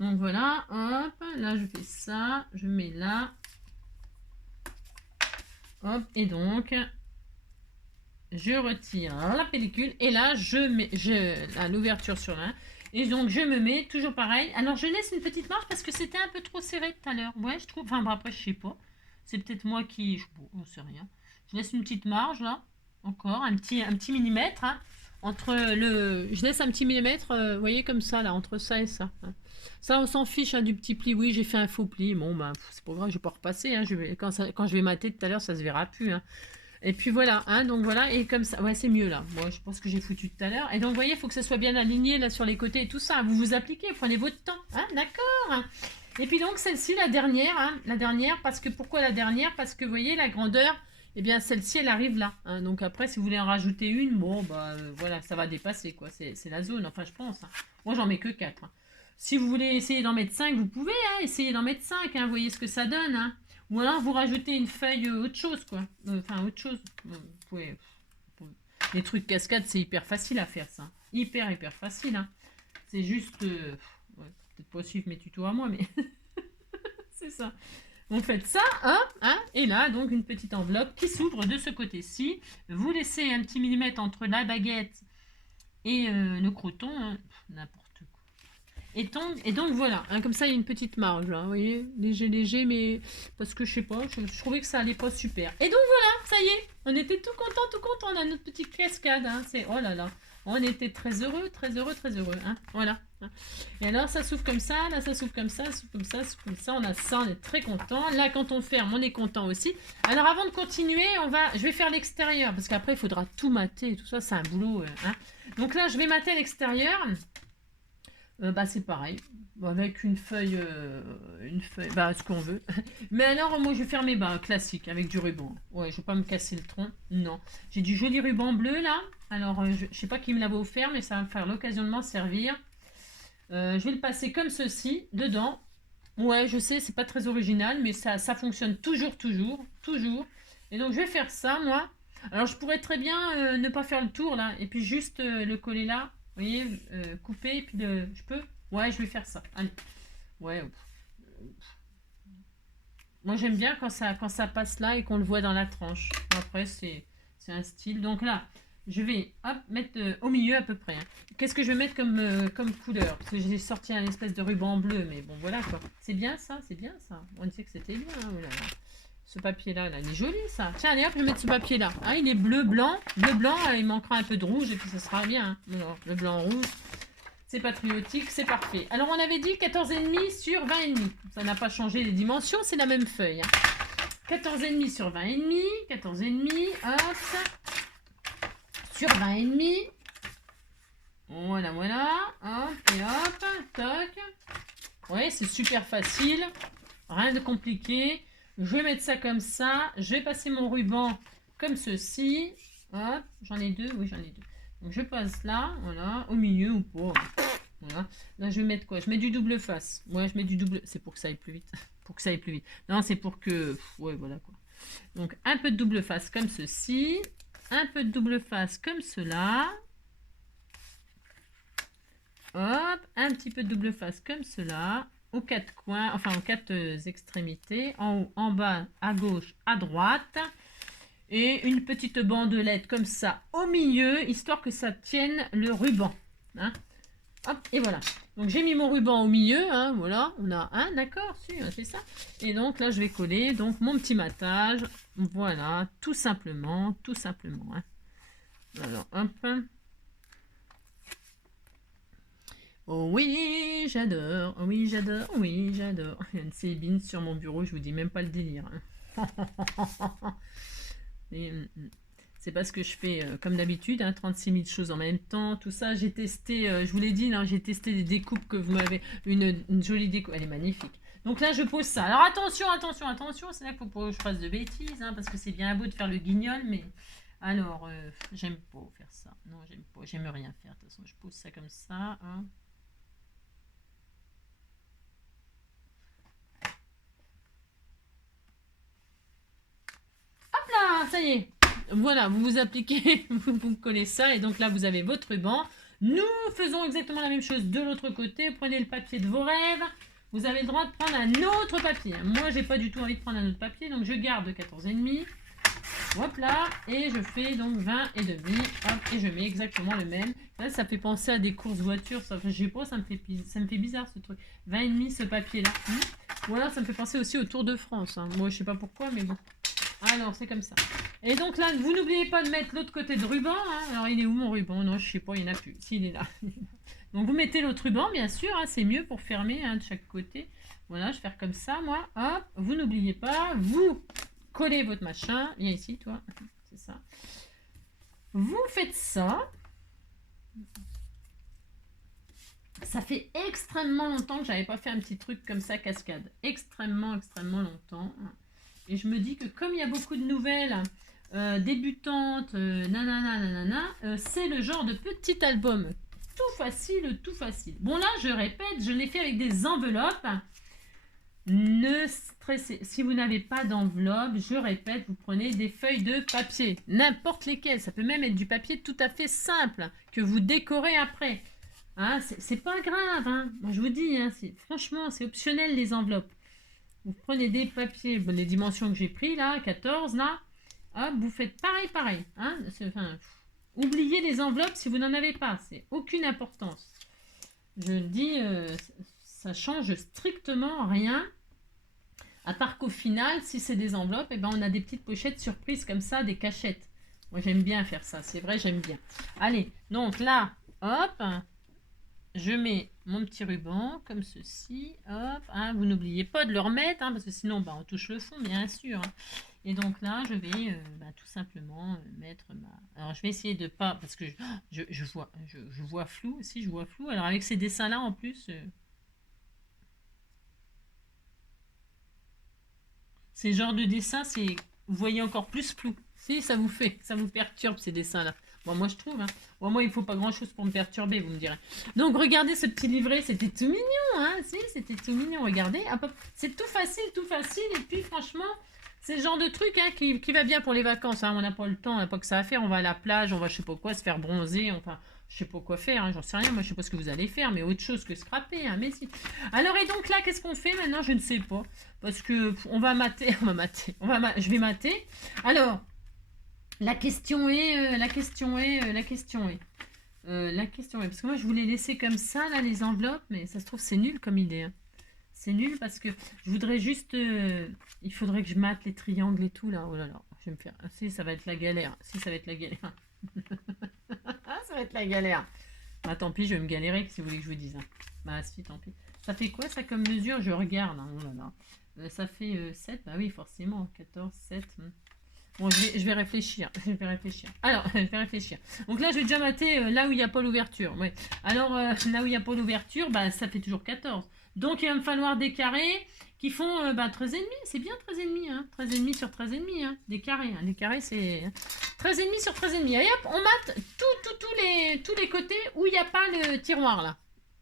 Donc, voilà, hop, là, je fais ça. Je mets là. Hop, et donc, je retire la pellicule. Et là, je mets l'ouverture sur là. Et donc, je me mets toujours pareil. Alors, je laisse une petite marge parce que c'était un peu trop serré tout à l'heure. Ouais, je trouve. Enfin, bon, après, je sais pas. C'est peut-être moi qui... Bon, on sait rien. Je laisse une petite marge, là. Encore, un petit millimètre. Hein, entre le... Je laisse un petit millimètre, vous voyez, comme ça, là, entre ça et ça. Hein. Ça, on s'en fiche hein, du petit pli. Oui, j'ai fait un faux pli. Bon, ben, c'est pas grave, je vais pas repasser. Hein. Quand je vais mater tout à l'heure, ça se verra plus. Hein. Et puis voilà, hein, donc voilà, et comme ça, ouais, c'est mieux là. Moi, je pense que j'ai foutu tout à l'heure. Et donc, vous voyez, il faut que ça soit bien aligné là sur les côtés et tout ça. Vous vous appliquez, prenez votre temps, hein, d'accord. Et puis donc, celle-ci, la dernière, parce que, pourquoi la dernière? Parce que, vous voyez, la grandeur, eh bien, celle-ci, elle arrive là. Hein, donc après, si vous voulez en rajouter une, bon, bah, voilà, ça va dépasser, quoi. C'est la zone, enfin, je pense. Hein. Moi, j'en mets que 4. Hein. Si vous voulez essayer d'en mettre 5, vous pouvez, hein, essayer d'en mettre 5, hein, vous voyez ce que ça donne, hein. Ou alors vous rajoutez une feuille autre chose, quoi. Enfin, autre chose. Vous pouvez... Les trucs cascades, c'est hyper facile à faire, ça. Hyper facile, hein. C'est juste... ouais, peut-être pas suivre mes tutos à moi, mais... c'est ça. Vous faites ça, hein, et là, donc, une petite enveloppe qui s'ouvre de ce côté-ci. Vous laissez un petit millimètre entre la baguette et le croton, hein. N'importe. Et donc voilà, hein, comme ça il y a une petite marge, là, vous voyez, léger, mais parce que je sais pas, je trouvais que ça allait pas super. Et donc voilà, ça y est, on était tout content, on a notre petite cascade, hein, c'est, oh là là, on était très heureux, hein, voilà. Hein. Et alors ça s'ouvre comme ça, là ça s'ouvre comme ça, ça s'ouvre comme ça, ça s'ouvre comme ça, on a ça, on est très content. Là quand on ferme, on est content aussi. Alors avant de continuer, je vais faire l'extérieur, parce qu'après il faudra tout mater et tout ça, c'est un boulot, hein. Donc là je vais mater l'extérieur. Bah c'est pareil, avec une feuille, bah ce qu'on veut. Mais alors moi je vais faire mes bas classiques avec du ruban. Ouais, je vais pas me casser le tronc, non. J'ai du joli ruban bleu là. Alors je sais pas qui me l'avait offert, mais ça va me faire l'occasion de m'en servir. Je vais le passer comme ceci, dedans. Ouais, je sais, c'est pas très original, mais ça fonctionne toujours. Et donc je vais faire ça moi. Alors je pourrais très bien ne pas faire le tour là, et puis juste le coller là. Vous voyez, couper, et puis je peux? Ouais, je vais faire ça. Allez. Ouais. Moi, j'aime bien quand ça passe là et qu'on le voit dans la tranche. Après, c'est un style. Donc là, je vais hop, mettre au milieu à peu près. Hein. Qu'est-ce que je vais mettre comme couleur? Parce que j'ai sorti un espèce de ruban bleu, mais bon, voilà quoi. C'est bien ça, c'est bien ça. On sait que c'était bien. Hein, voilà. Ce papier-là, là, il est joli, ça. Tiens, allez, hop, je vais mettre ce papier-là. Ah, il est bleu-blanc. Bleu-blanc, il manquera un peu de rouge et puis ça sera bien. Hein. Alors, le blanc-rouge, c'est patriotique, c'est parfait. Alors, on avait dit 14,5 sur 20,5. Ça n'a pas changé les dimensions, c'est la même feuille. Hein. 14,5 sur 20,5. 14,5, hop. Sur 20,5. Voilà. Hop, et hop, toc. Ouais, c'est super facile. Rien de compliqué. Je vais mettre ça comme ça. Je vais passer mon ruban comme ceci. Hop, j'en ai deux. Oui, j'en ai deux. Donc, je passe là, voilà, au milieu ou pas. Voilà. Là, je vais mettre quoi? Je mets du double face. Ouais, je mets du double... C'est pour que ça aille plus vite. Pour que ça aille plus vite. Non, c'est pour que... Ouais, voilà quoi. Donc, un peu de double face comme ceci. Un peu de double face comme cela. Hop, un petit peu de double face comme cela. Aux quatre coins, enfin aux quatre extrémités. En haut, en bas, à gauche, à droite. Et une petite bandelette comme ça au milieu, histoire que ça tienne le ruban. Hein. Hop, et voilà. Donc j'ai mis mon ruban au milieu, hein, voilà, on a un, d'accord, si, c'est ça. Et donc là, je vais coller donc mon petit matage, voilà, tout simplement, Hein. Alors, hop. Oh oui, j'adore, oui, j'adore, oui, j'adore. Il y a une Cébine sur mon bureau, je vous dis même pas le délire. Hein. C'est parce que je fais, comme d'habitude, hein, 36 000 choses en même temps. Tout ça, j'ai testé, je vous l'ai dit, là, j'ai testé des découpes que vous m'avez... Une jolie découpe, elle est magnifique. Donc là, je pose ça. Alors attention, c'est là qu'il faut pas que je fasse de bêtises, hein, parce que c'est bien beau de faire le guignol, mais... Alors, j'aime pas faire ça. Non, j'aime pas, j'aime rien faire. De toute façon, je pose ça comme ça. Hein. Hop là, ça y est. Voilà, vous vous appliquez, vous collez ça, et donc là, vous avez votre ruban. Nous faisons exactement la même chose de l'autre côté. Prenez le papier de vos rêves. Vous avez le droit de prendre un autre papier. Moi, j'ai pas du tout envie de prendre un autre papier, donc je garde 14,5. Hop là, et je fais donc 20 et demi. Hop, et je mets exactement le même. Là, ça fait penser à des courses voitures. Ça, je sais pas, ça me fait bizarre ce truc. 20 et demi, ce papier-là. Voilà, ça me fait penser aussi au Tour de France. Hein. Moi, je sais pas pourquoi, mais bon. Alors, c'est comme ça. Et donc là, vous n'oubliez pas de mettre l'autre côté de ruban. Hein. Alors, il est où mon ruban? Non, je sais pas, il n'y en a plus. S'il est là. Donc, vous mettez l'autre ruban, bien sûr. Hein, c'est mieux pour fermer hein, de chaque côté. Voilà, je vais faire comme ça, moi. Hop, vous n'oubliez pas. Vous collez votre machin. Viens ici, toi. C'est ça. Vous faites ça. Ça fait extrêmement longtemps que j'avais pas fait un petit truc comme ça, cascade. Extrêmement longtemps. Et je me dis que comme il y a beaucoup de nouvelles débutantes, nanana, c'est le genre de petit album tout facile. Bon là, je répète, je l'ai fait avec des enveloppes. Ne stressez, si vous n'avez pas d'enveloppe, je répète, vous prenez des feuilles de papier, n'importe lesquelles. Ça peut même être du papier tout à fait simple que vous décorez après. Hein, c'est pas grave, hein. Moi je vous dis, hein, franchement, c'est optionnel les enveloppes. Vous prenez des papiers, bon, les dimensions que j'ai pris là, 14 là, hop, vous faites pareil. Hein, enfin, oubliez les enveloppes si vous n'en avez pas, c'est aucune importance. Je dis, ça change strictement rien, à part qu'au final, si c'est des enveloppes, eh ben, on a des petites pochettes surprises comme ça, des cachettes. Moi j'aime bien faire ça, c'est vrai, j'aime bien. Allez, donc là, hop, je mets mon petit ruban comme ceci, hop, hein, vous n'oubliez pas de le remettre, hein, parce que sinon bah, on touche le fond, bien sûr. Hein. Et donc là, je vais tout simplement mettre ma... Alors je vais essayer de pas, parce que je vois flou, aussi je vois flou. Alors avec ces dessins-là en plus, ces genres de dessins, c'est, vous voyez encore plus flou. Si, ça vous perturbe ces dessins-là. Bon, moi je trouve, hein. Bon, moi il faut pas grand-chose pour me perturber, vous me direz. Donc regardez ce petit livret, c'était tout mignon, hein. Si, c'était tout mignon, regardez. C'est tout facile, et puis franchement, c'est le genre de truc hein, qui va bien pour les vacances. Hein. On n'a pas le temps, on n'a pas que ça à faire, on va à la plage, on va je sais pas quoi, se faire bronzer, enfin... Je sais pas quoi faire, hein, j'en sais rien, moi je sais pas ce que vous allez faire, mais autre chose que scraper, hein, mais si. Alors et donc là, qu'est-ce qu'on fait maintenant? Je ne sais pas, parce que on va mater, je vais mater. Alors, la question est, parce que moi je voulais laisser comme ça, là, les enveloppes, mais ça se trouve c'est nul comme idée. Hein. C'est nul parce que je voudrais juste, il faudrait que je mate les triangles et tout, là, oh là là, je vais me faire, si ça va être la galère, ça va être la galère. Bah tant pis, je vais me galérer si vous voulez que je vous dise. Hein. Bah si, tant pis. Ça fait quoi ça comme mesure? Je regarde. Hein. Oh là là. Ça fait 7. Bah oui, forcément. 14, 7. Bon, je vais réfléchir. Alors, je vais réfléchir. Donc là, je vais déjà mater là où il n'y a pas l'ouverture. Ouais. Alors, là où il n'y a pas l'ouverture, bah, ça fait toujours 14. Donc, il va me falloir des carrés qui font 13,5. C'est bien 13,5. Hein. 13,5 sur 13,5. Hein. Des carrés. Hein. Les carrés, c'est 13,5 sur 13,5. Et hop, on mate tous les côtés où il n'y a pas le tiroir, là.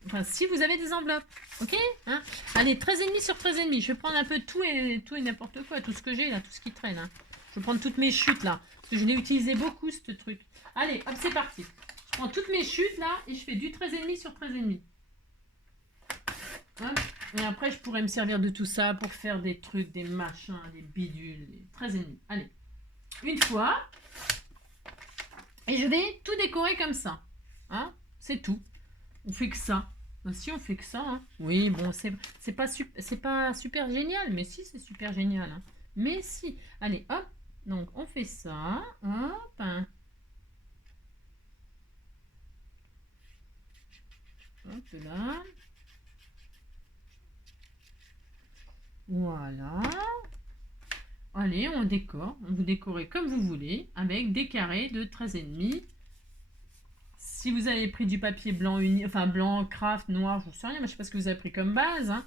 Enfin, si vous avez des enveloppes. Ok, hein. Allez, 13,5 sur 13,5. Je vais prendre un peu tout et n'importe quoi. Tout ce que j'ai là, tout ce qui traîne. Hein. Je vais prendre toutes mes chutes là. Parce que je l'ai utilisé beaucoup ce truc. Allez, hop, c'est parti. Je prends toutes mes chutes là et je fais du 13,5 sur 13,5. Hein. Et après, je pourrais me servir de tout ça pour faire des trucs, des machins, des bidules, des 13,5. Allez, une fois. Et je vais tout décorer comme ça. Hein, c'est tout. On fait que ça. Ben, si on fait que ça, hein. Oui, bon, c'est pas super génial, mais si, c'est super génial. Hein. Mais si. Allez, hop. Donc, on fait ça. Hop. Hein. Hop là. Voilà. Allez, on décore. Vous décorez comme vous voulez, avec des carrés de 13,5. Si vous avez pris du papier blanc uni, enfin blanc, craft, noir, je ne sais rien, mais je sais pas ce que vous avez pris comme base. Hein.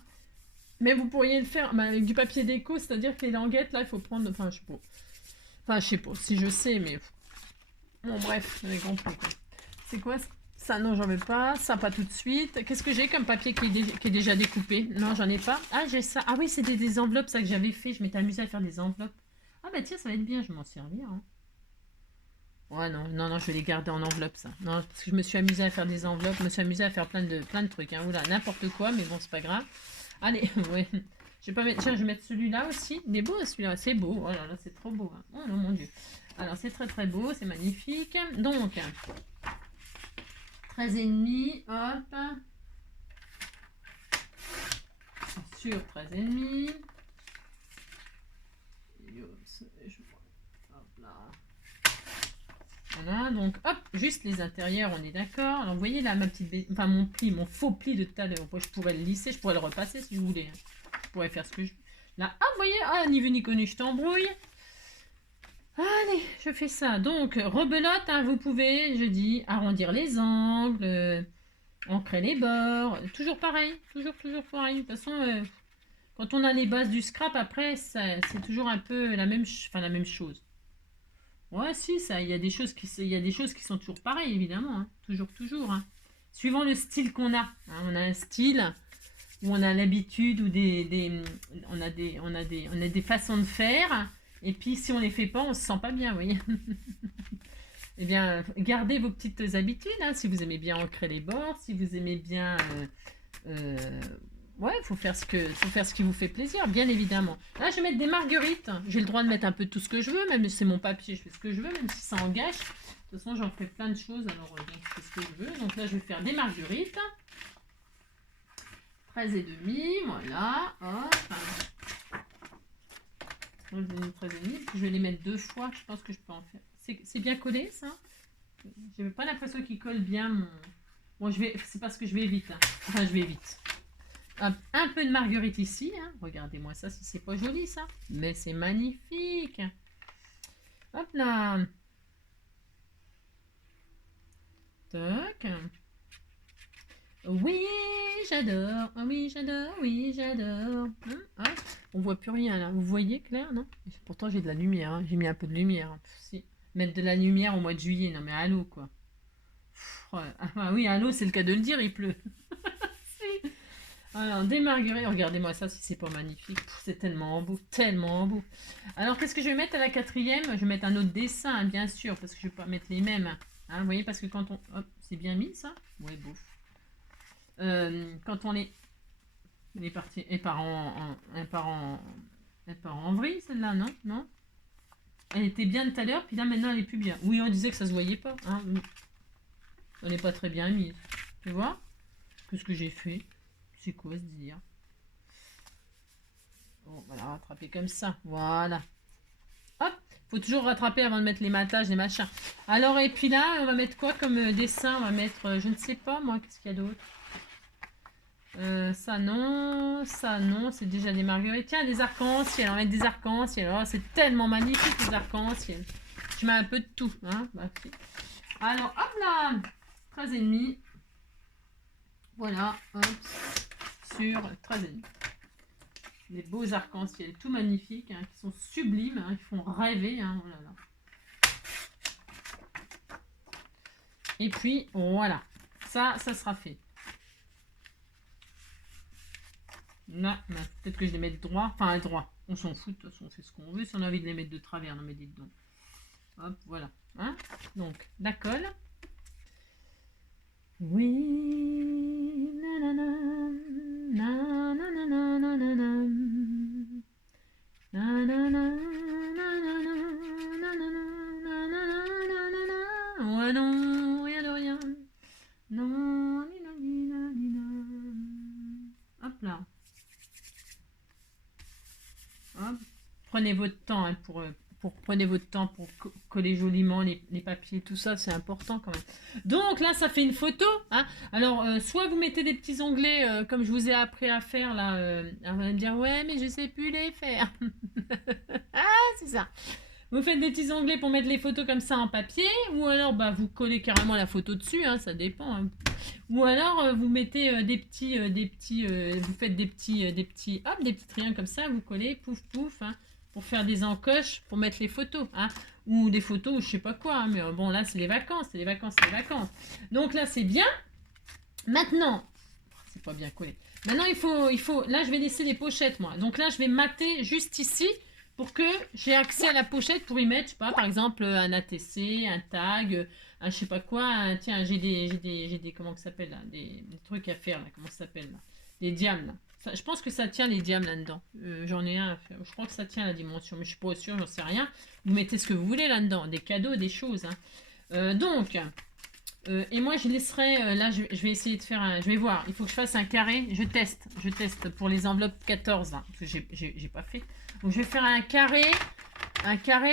Mais vous pourriez le faire avec du papier déco, c'est-à-dire que les languettes, là, il faut prendre... Enfin, je sais pas. Enfin, je sais pas si je sais, mais... Bon, bref, vous avez compris. C'est quoi ça? Non, j'en veux pas. Ça, pas tout de suite. Qu'est-ce que j'ai comme papier qui est déjà découpé? Non, j'en ai pas. Ah, j'ai ça. Ah oui, c'était des enveloppes, ça, que j'avais fait. Je m'étais amusée à faire des enveloppes. Ah bah tiens, ça va être bien, je vais m'en servir. Hein. Ouais, non, je vais les garder en enveloppe, ça. Non, parce que je me suis amusée à faire des enveloppes, je me suis amusée à faire plein de trucs. Hein. Oula, n'importe quoi, mais bon, c'est pas grave. Allez, ouais. Je vais pas mettre... Tiens, je vais mettre celui-là aussi. Il est beau, celui-là. C'est beau. Oh là là, c'est trop beau. Hein. Oh non, mon Dieu. Alors, c'est très, très beau. C'est magnifique. Donc, 13,5. Hop. Sur 13,5. Hop là. Voilà, donc hop, juste les intérieurs, on est d'accord. Alors vous voyez là, ma petite enfin mon faux pli de tout à l'heure. Je pourrais le lisser, je pourrais le repasser si je voulais. Hein. Je pourrais faire ce que je veux. Là, ah, vous voyez, ah, ni vu ni connu, je t'embrouille. Allez, je fais ça. Donc, rebelote, hein, vous pouvez, je dis, arrondir les angles, ancrer les bords. Toujours pareil, toujours pareil. De toute façon, quand on a les bases du scrap, après, c'est toujours un peu la même chose. Ouais, si, ça, il y a des choses qui sont toujours pareilles, évidemment. Hein. Toujours. Hein. Suivant le style qu'on a. Hein. On a un style où on a l'habitude ou on a des façons de faire. Et puis, si on les fait pas, on se sent pas bien, vous voyez. Eh bien, gardez vos petites habitudes. Hein, si vous aimez bien ancrer les bords, si vous aimez bien... ouais, faut faire ce qui vous fait plaisir, bien évidemment. Là, je vais mettre des marguerites. J'ai le droit de mettre un peu tout ce que je veux, même si c'est mon papier, je fais ce que je veux, même si ça en gâche. De toute façon, j'en ferai plein de choses, alors donc, je fais ce que je veux. Donc là, je vais faire des marguerites. 13,5, voilà. Hop. 13,5, je vais les mettre 2 fois, je pense que je peux en faire. C'est bien collé, ça? J'ai pas l'impression qu'il colle bien mon... Bon, c'est parce que je vais vite. Hein. Enfin, je vais vite. Un peu de marguerite ici. Hein. Regardez-moi ça, si c'est pas joli, ça. Mais c'est magnifique. Hop là. Tac. Oui, j'adore. Oui, j'adore. Oui, j'adore. Hein. On voit plus rien, là. Vous voyez, clair, non? Pourtant, j'ai de la lumière. Hein. J'ai mis un peu de lumière. Si. Mettre de la lumière au mois de juillet. Non, mais allô, quoi. Ah oui, allô, c'est le cas de le dire, il pleut. Si. Alors, des marguerites, regardez-moi ça si c'est pas magnifique. C'est tellement beau, tellement beau. Alors, qu'est-ce que je vais mettre à la 4e? Je vais mettre un autre dessin, hein, bien sûr, parce que je vais pas mettre les mêmes. Hein, vous voyez, parce que quand on... Hop, c'est bien mis, ça? Ouais, beau. Quand on est parti... Et par en vrille, celle-là, non? Non? Elle était bien tout à l'heure, puis là, maintenant, elle est plus bien. Oui, on disait que ça se voyait pas. Hein. Elle n'est pas très bien mise. Tu vois? Qu'est-ce que j'ai fait? C'est quoi ce délire? Bon, voilà, rattraper comme ça. Voilà. Hop, faut toujours rattraper avant de mettre les matages, les machins. Alors, et puis là, on va mettre quoi comme dessin? On va mettre, je ne sais pas, moi, qu'est-ce qu'il y a d'autre? Ça non, c'est déjà des marguerites. Tiens, des arcs-en-ciel, on va mettre des arcs-en-ciel. Oh, c'est tellement magnifique, les arcs-en-ciel. Je mets un peu de tout. Hein. Bah, alors, hop là, 13,5. Voilà, hop, sur 13,5. Des beaux arcs-en-ciel, tout magnifiques, hein, qui sont sublimes, hein, qui font rêver. Hein, oh là là. Et puis, voilà, ça sera fait. Non, peut-être que je les mets droit. Enfin, droit. On s'en fout, de toute façon, on fait ce qu'on veut. Si on a envie de les mettre de travers, non mais dites donc. Hop, voilà. Hein, donc, la colle. Oui, nanana, nanana, nanana, nanana, nanana. Ouais, non, rien de rien. Non, nina, nina, nina. Hop là. Hop. Prenez votre temps hein, prenez votre temps pour coller joliment les papiers, tout ça, c'est important quand même. Donc là, ça fait une photo. Hein. Alors, soit vous mettez des petits onglets comme je vous ai appris à faire là. On va me dire ouais, mais je sais plus les faire. Ah, c'est ça. Vous faites des petits onglets pour mettre les photos comme ça en papier, ou alors bah, vous collez carrément la photo dessus, hein, ça dépend. Hein. Ou alors vous mettez vous faites des petits triangles comme ça, vous collez, pouf pouf, hein, pour faire des encoches, pour mettre les photos, hein, ou des photos, ou je sais pas quoi, hein, mais bon là c'est les vacances, c'est les vacances, c'est les vacances. Donc là c'est bien. Maintenant, c'est pas bien collé. Maintenant il faut, là je vais laisser les pochettes moi. Donc là je vais mater juste ici pour que j'ai accès à la pochette pour y mettre, je sais pas, par exemple un ATC, un tag, un je sais pas quoi, tiens j'ai des comment ça s'appelle là, des trucs à faire là, comment ça s'appelle là, des diamants là. Ça, je pense que ça tient les diamants là-dedans. J'en ai un à faire. Je crois que ça tient la dimension, mais je suis pas sûre, j'en sais rien. Vous mettez ce que vous voulez là-dedans, des cadeaux, des choses. Hein. Donc, et moi je laisserai, là je vais essayer de faire un, je vais voir, il faut que je fasse un carré, je teste pour les enveloppes 14 là, parce que j'ai pas fait. Donc je vais faire un carré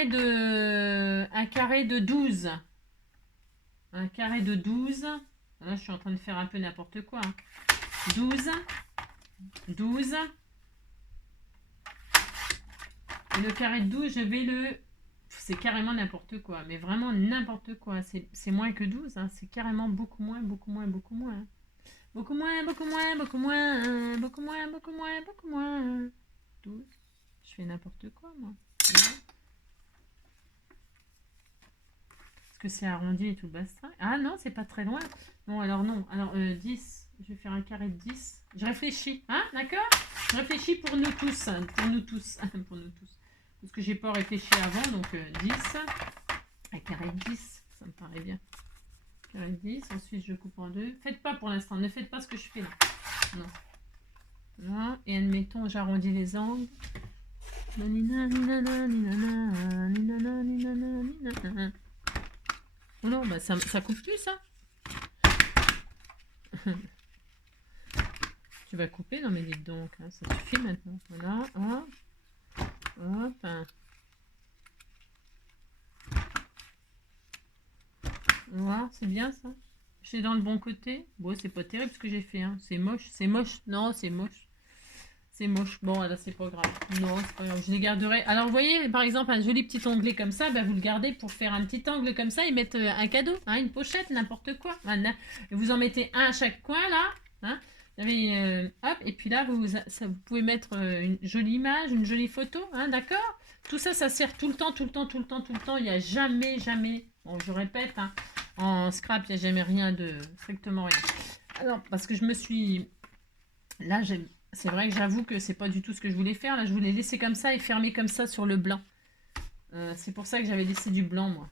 de 12. Un carré de 12. Là je suis en train de faire un peu n'importe quoi. Hein. 12. Et le carré de 12, je vais le... C'est carrément n'importe quoi, mais vraiment n'importe quoi. C'est moins que 12, hein. C'est carrément beaucoup moins, beaucoup moins, beaucoup moins. Hein. Beaucoup moins, beaucoup moins, beaucoup moins, beaucoup moins, beaucoup moins, beaucoup moins. 12. Je fais n'importe quoi, moi. Est-ce que c'est arrondi et tout le bassin? Ah non, c'est pas très loin. Non, alors non. Alors 10. Je vais faire un carré de 10. Je réfléchis. Hein, d'accord? Je réfléchis pour nous tous. Pour nous tous. Pour nous tous. Parce que j'ai pas réfléchi avant. Donc 10. Un carré de 10. Ça me paraît bien. Carré de 10. Ensuite, je coupe en deux. Faites pas pour l'instant. Ne faites pas ce que je fais là. Non. Voilà. Et admettons, j'arrondis les angles. Oh non, bah ça coupe plus ça. Tu vas couper? Non mais dites donc, hein, ça suffit maintenant. Voilà, hop. Hop. Voilà, c'est bien ça. Je suis dans le bon côté. Bon, c'est pas terrible ce que j'ai fait. Hein. C'est moche, c'est moche. Non, c'est moche. C'est moche. Bon, là, c'est pas grave. Non, c'est pas grave. Je les garderai. Alors, vous voyez, par exemple, un joli petit onglet comme ça, bah, vous le gardez pour faire un petit angle comme ça et mettre un cadeau, hein, une pochette, n'importe quoi. Voilà. Et vous en mettez un à chaque coin, là. Hein. Hop, et puis là, vous pouvez mettre une jolie image, une jolie photo, hein, d'accord? Tout ça, ça sert tout le temps, tout le temps, tout le temps, tout le temps. Il n'y a jamais, jamais, bon, je répète, hein, en scrap, il n'y a jamais rien de, strictement rien. Alors, parce que je me suis... Là, c'est vrai que j'avoue que c'est pas du tout ce que je voulais faire. Là, je voulais laisser comme ça et fermer comme ça sur le blanc. C'est pour ça que j'avais laissé du blanc, moi.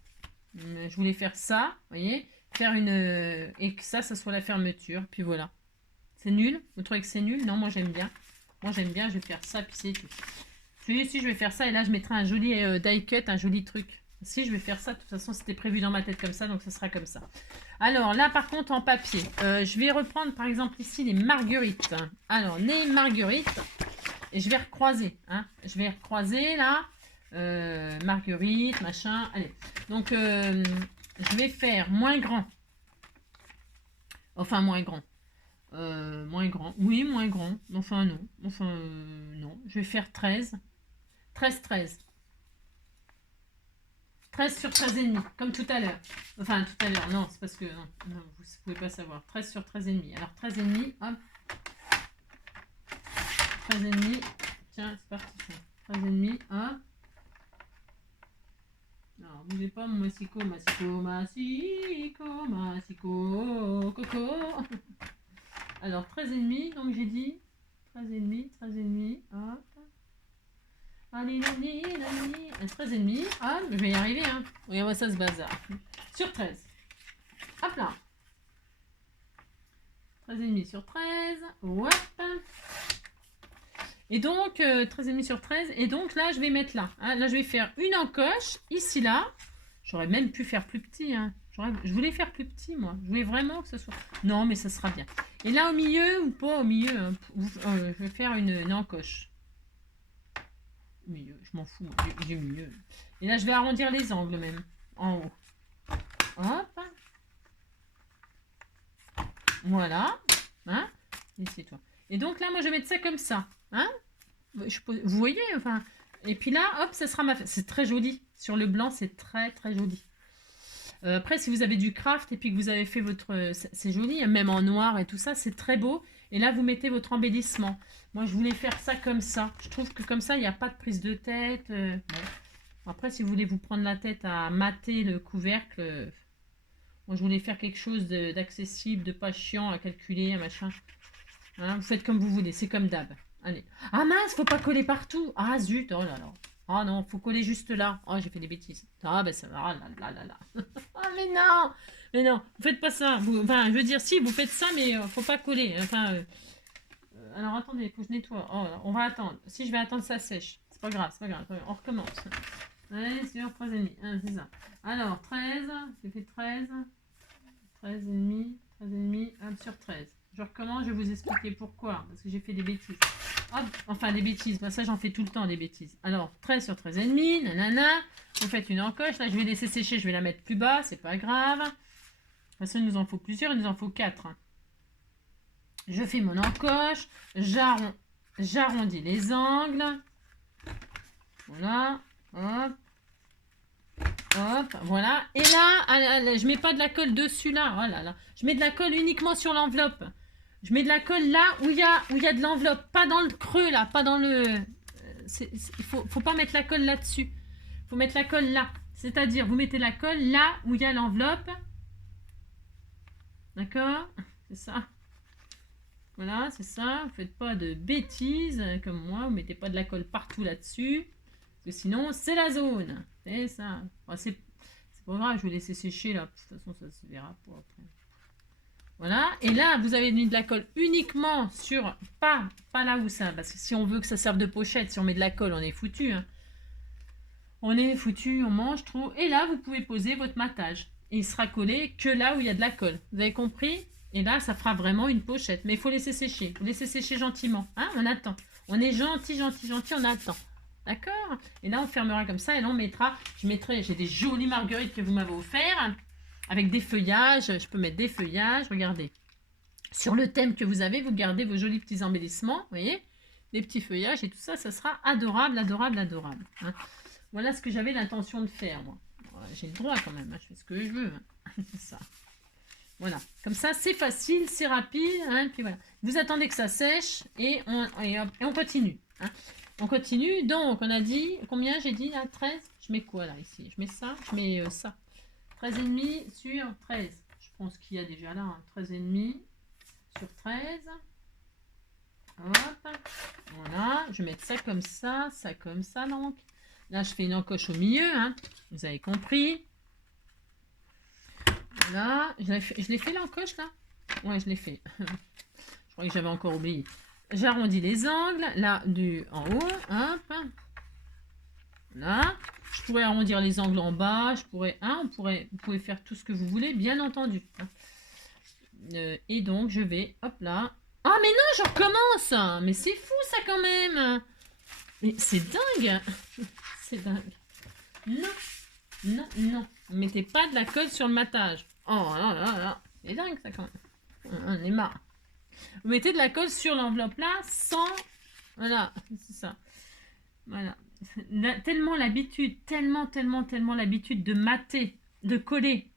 Je voulais faire ça, vous voyez, faire une... et que ça soit la fermeture, puis voilà. C'est nul? Vous trouvez que c'est nul? Non, moi j'aime bien. Moi j'aime bien, je vais faire ça, puis c'est tout. Si je vais faire ça, et là je mettrai un joli die cut, un joli truc. Si je vais faire ça, de toute façon c'était prévu dans ma tête comme ça, donc ça sera comme ça. Alors là par contre en papier, je vais reprendre par exemple ici les marguerites. Alors les marguerites, et je vais recroiser. Hein. Je vais recroiser là, marguerite, machin. Allez, donc je vais faire moins grand. Enfin moins grand. Moins grand. Oui, moins grand. Enfin, non. Enfin, non. Je vais faire 13. 13, 13. 13 sur 13 et demi, comme tout à l'heure. Enfin, tout à l'heure. Non, c'est parce que... Non, vous ne pouvez pas savoir. 13 sur 13 et demi. Alors, 13 et demi, hop. 13 et demi. Tiens, c'est parti. 13 et demi, hop. Non, bougez pas, mon massico, coco. Alors, 13 et demi, donc j'ai dit 13,5, 13,5, hop. Allez, 13,5, hop, je vais y arriver, hein. Regardez ça, ce bazar. Sur 13. Hop là. 13,5 sur 13, hop. Et donc, 13,5 sur 13, et donc là, je vais mettre là. Hein. Là, je vais faire une encoche, ici, là. J'aurais même pu faire plus petit, hein. Je voulais faire plus petit, moi. Je voulais vraiment que ce soit... Non, mais ça sera bien. Et là, au milieu, ou pas au milieu, hein, je vais faire une encoche. Au milieu, je m'en fous, j'ai milieu. Et là, je vais arrondir les angles, même, en haut. Hop. Voilà. Hein. Et c'est toi. Et donc, là, moi, je vais mettre ça comme ça. Hein. Vous voyez, enfin... Et puis là, hop, ça sera ma... C'est très joli. Sur le blanc, c'est très, très joli. Après, si vous avez du craft et puis que vous avez fait votre... C'est joli, même en noir et tout ça, c'est très beau. Et là, vous mettez votre embellissement. Moi, je voulais faire ça comme ça. Je trouve que comme ça, il n'y a pas de prise de tête. Bon. Après, si vous voulez vous prendre la tête à mater le couvercle... Moi, je voulais faire quelque chose d'accessible, de pas chiant à calculer, un machin. Hein, vous faites comme vous voulez, c'est comme d'hab. Allez. Ah mince, faut pas coller partout. Ah zut, oh là là. Ah non, faut coller juste là. Oh, j'ai fait des bêtises. Ah ben ça va, là là là. Ah mais non, vous faites pas ça. Enfin, je veux dire, si, vous faites ça, mais faut pas coller. Enfin, alors attendez, faut que je nettoie. Oh, on va attendre. Si je vais attendre ça sèche, c'est pas grave, on recommence. Allez, sur 13,5. Ah, c'est ça. Alors, 13, j'ai fait 13. 13,5, 13,5, hop, sur 13. Je recommence, je vais vous expliquer pourquoi. Parce que j'ai fait des bêtises. Hop, enfin, des bêtises. Ben, ça, j'en fais tout le temps, des bêtises. Alors, 13 sur 13,5, nanana. Vous faites une encoche. Là, je vais laisser sécher. Je vais la mettre plus bas. C'est pas grave. De toute façon, il nous en faut plusieurs. Il nous en faut 4. Je fais mon encoche. J'arrondis les angles. Voilà. Hop. Hop, voilà. Et là, je mets pas de la colle dessus, là. Oh là là. Je mets de la colle uniquement sur l'enveloppe. Je mets de la colle là où il y a de l'enveloppe. Pas dans le creux, là. Pas dans le... Il faut pas mettre la colle là-dessus. Il faut mettre la colle là. C'est-à-dire, vous mettez la colle là où il y a l'enveloppe. D'accord? C'est ça. Voilà, c'est ça. Vous faites pas de bêtises comme moi. Vous mettez pas de la colle partout là-dessus. Parce que sinon, c'est la zone. C'est ça. Enfin, c'est pas grave, je vais laisser sécher là. De toute façon, ça se verra pas après. Voilà. Et là, vous avez mis de la colle uniquement sur... Pas là où ça... Parce que si on veut que ça serve de pochette, si on met de la colle, on est foutu. Hein. On est foutu, on mange trop. Et là, vous pouvez poser votre matage. Et il sera collé que là où il y a de la colle. Vous avez compris? Et là, ça fera vraiment une pochette. Mais il faut laisser sécher. Vous laissez sécher gentiment. Hein, on attend. On est gentil, on attend. D'accord? Et là, on fermera comme ça. Et là, on mettra... J'ai des jolies marguerites que vous m'avez offert. Avec des feuillages. Je peux mettre des feuillages. Regardez. Sur le thème que vous avez, vous gardez vos jolis petits embellissements. Vous voyez? Des petits feuillages et tout ça. Ça sera adorable, adorable, adorable. Hein. Voilà ce que j'avais l'intention de faire, moi. J'ai le droit quand même. Hein. Je fais ce que je veux. Hein. C'est ça. Voilà. Comme ça, c'est facile, c'est rapide. Hein. Puis voilà. Vous attendez que ça sèche et on continue. Hein. On continue, donc on a dit, combien j'ai dit là, 13? Je mets quoi là ici? Je mets ça, je mets ça. 13,5 sur 13. Je pense qu'il y a déjà là, hein, 13,5 sur 13. Hop, voilà, je vais mettre ça comme ça donc. Là, je fais une encoche au milieu, hein, vous avez compris. Voilà, je l'ai fait l'encoche là? Ouais, je l'ai fait. Je crois que j'avais encore oublié. J'arrondis les angles, là, en haut, hop. Là, je pourrais arrondir les angles en bas, vous pouvez faire tout ce que vous voulez, bien entendu. Et donc, je vais, hop là. Ah, mais non, je recommence. Mais c'est fou, ça, quand même. Mais c'est dingue. C'est dingue. Non. Ne mettez pas de la colle sur le matage. Oh là. C'est dingue, ça, quand même. On est marre. Vous mettez de la colle sur l'enveloppe là, sans... Voilà, c'est ça. Voilà. Tellement l'habitude, tellement l'habitude de mater, de coller,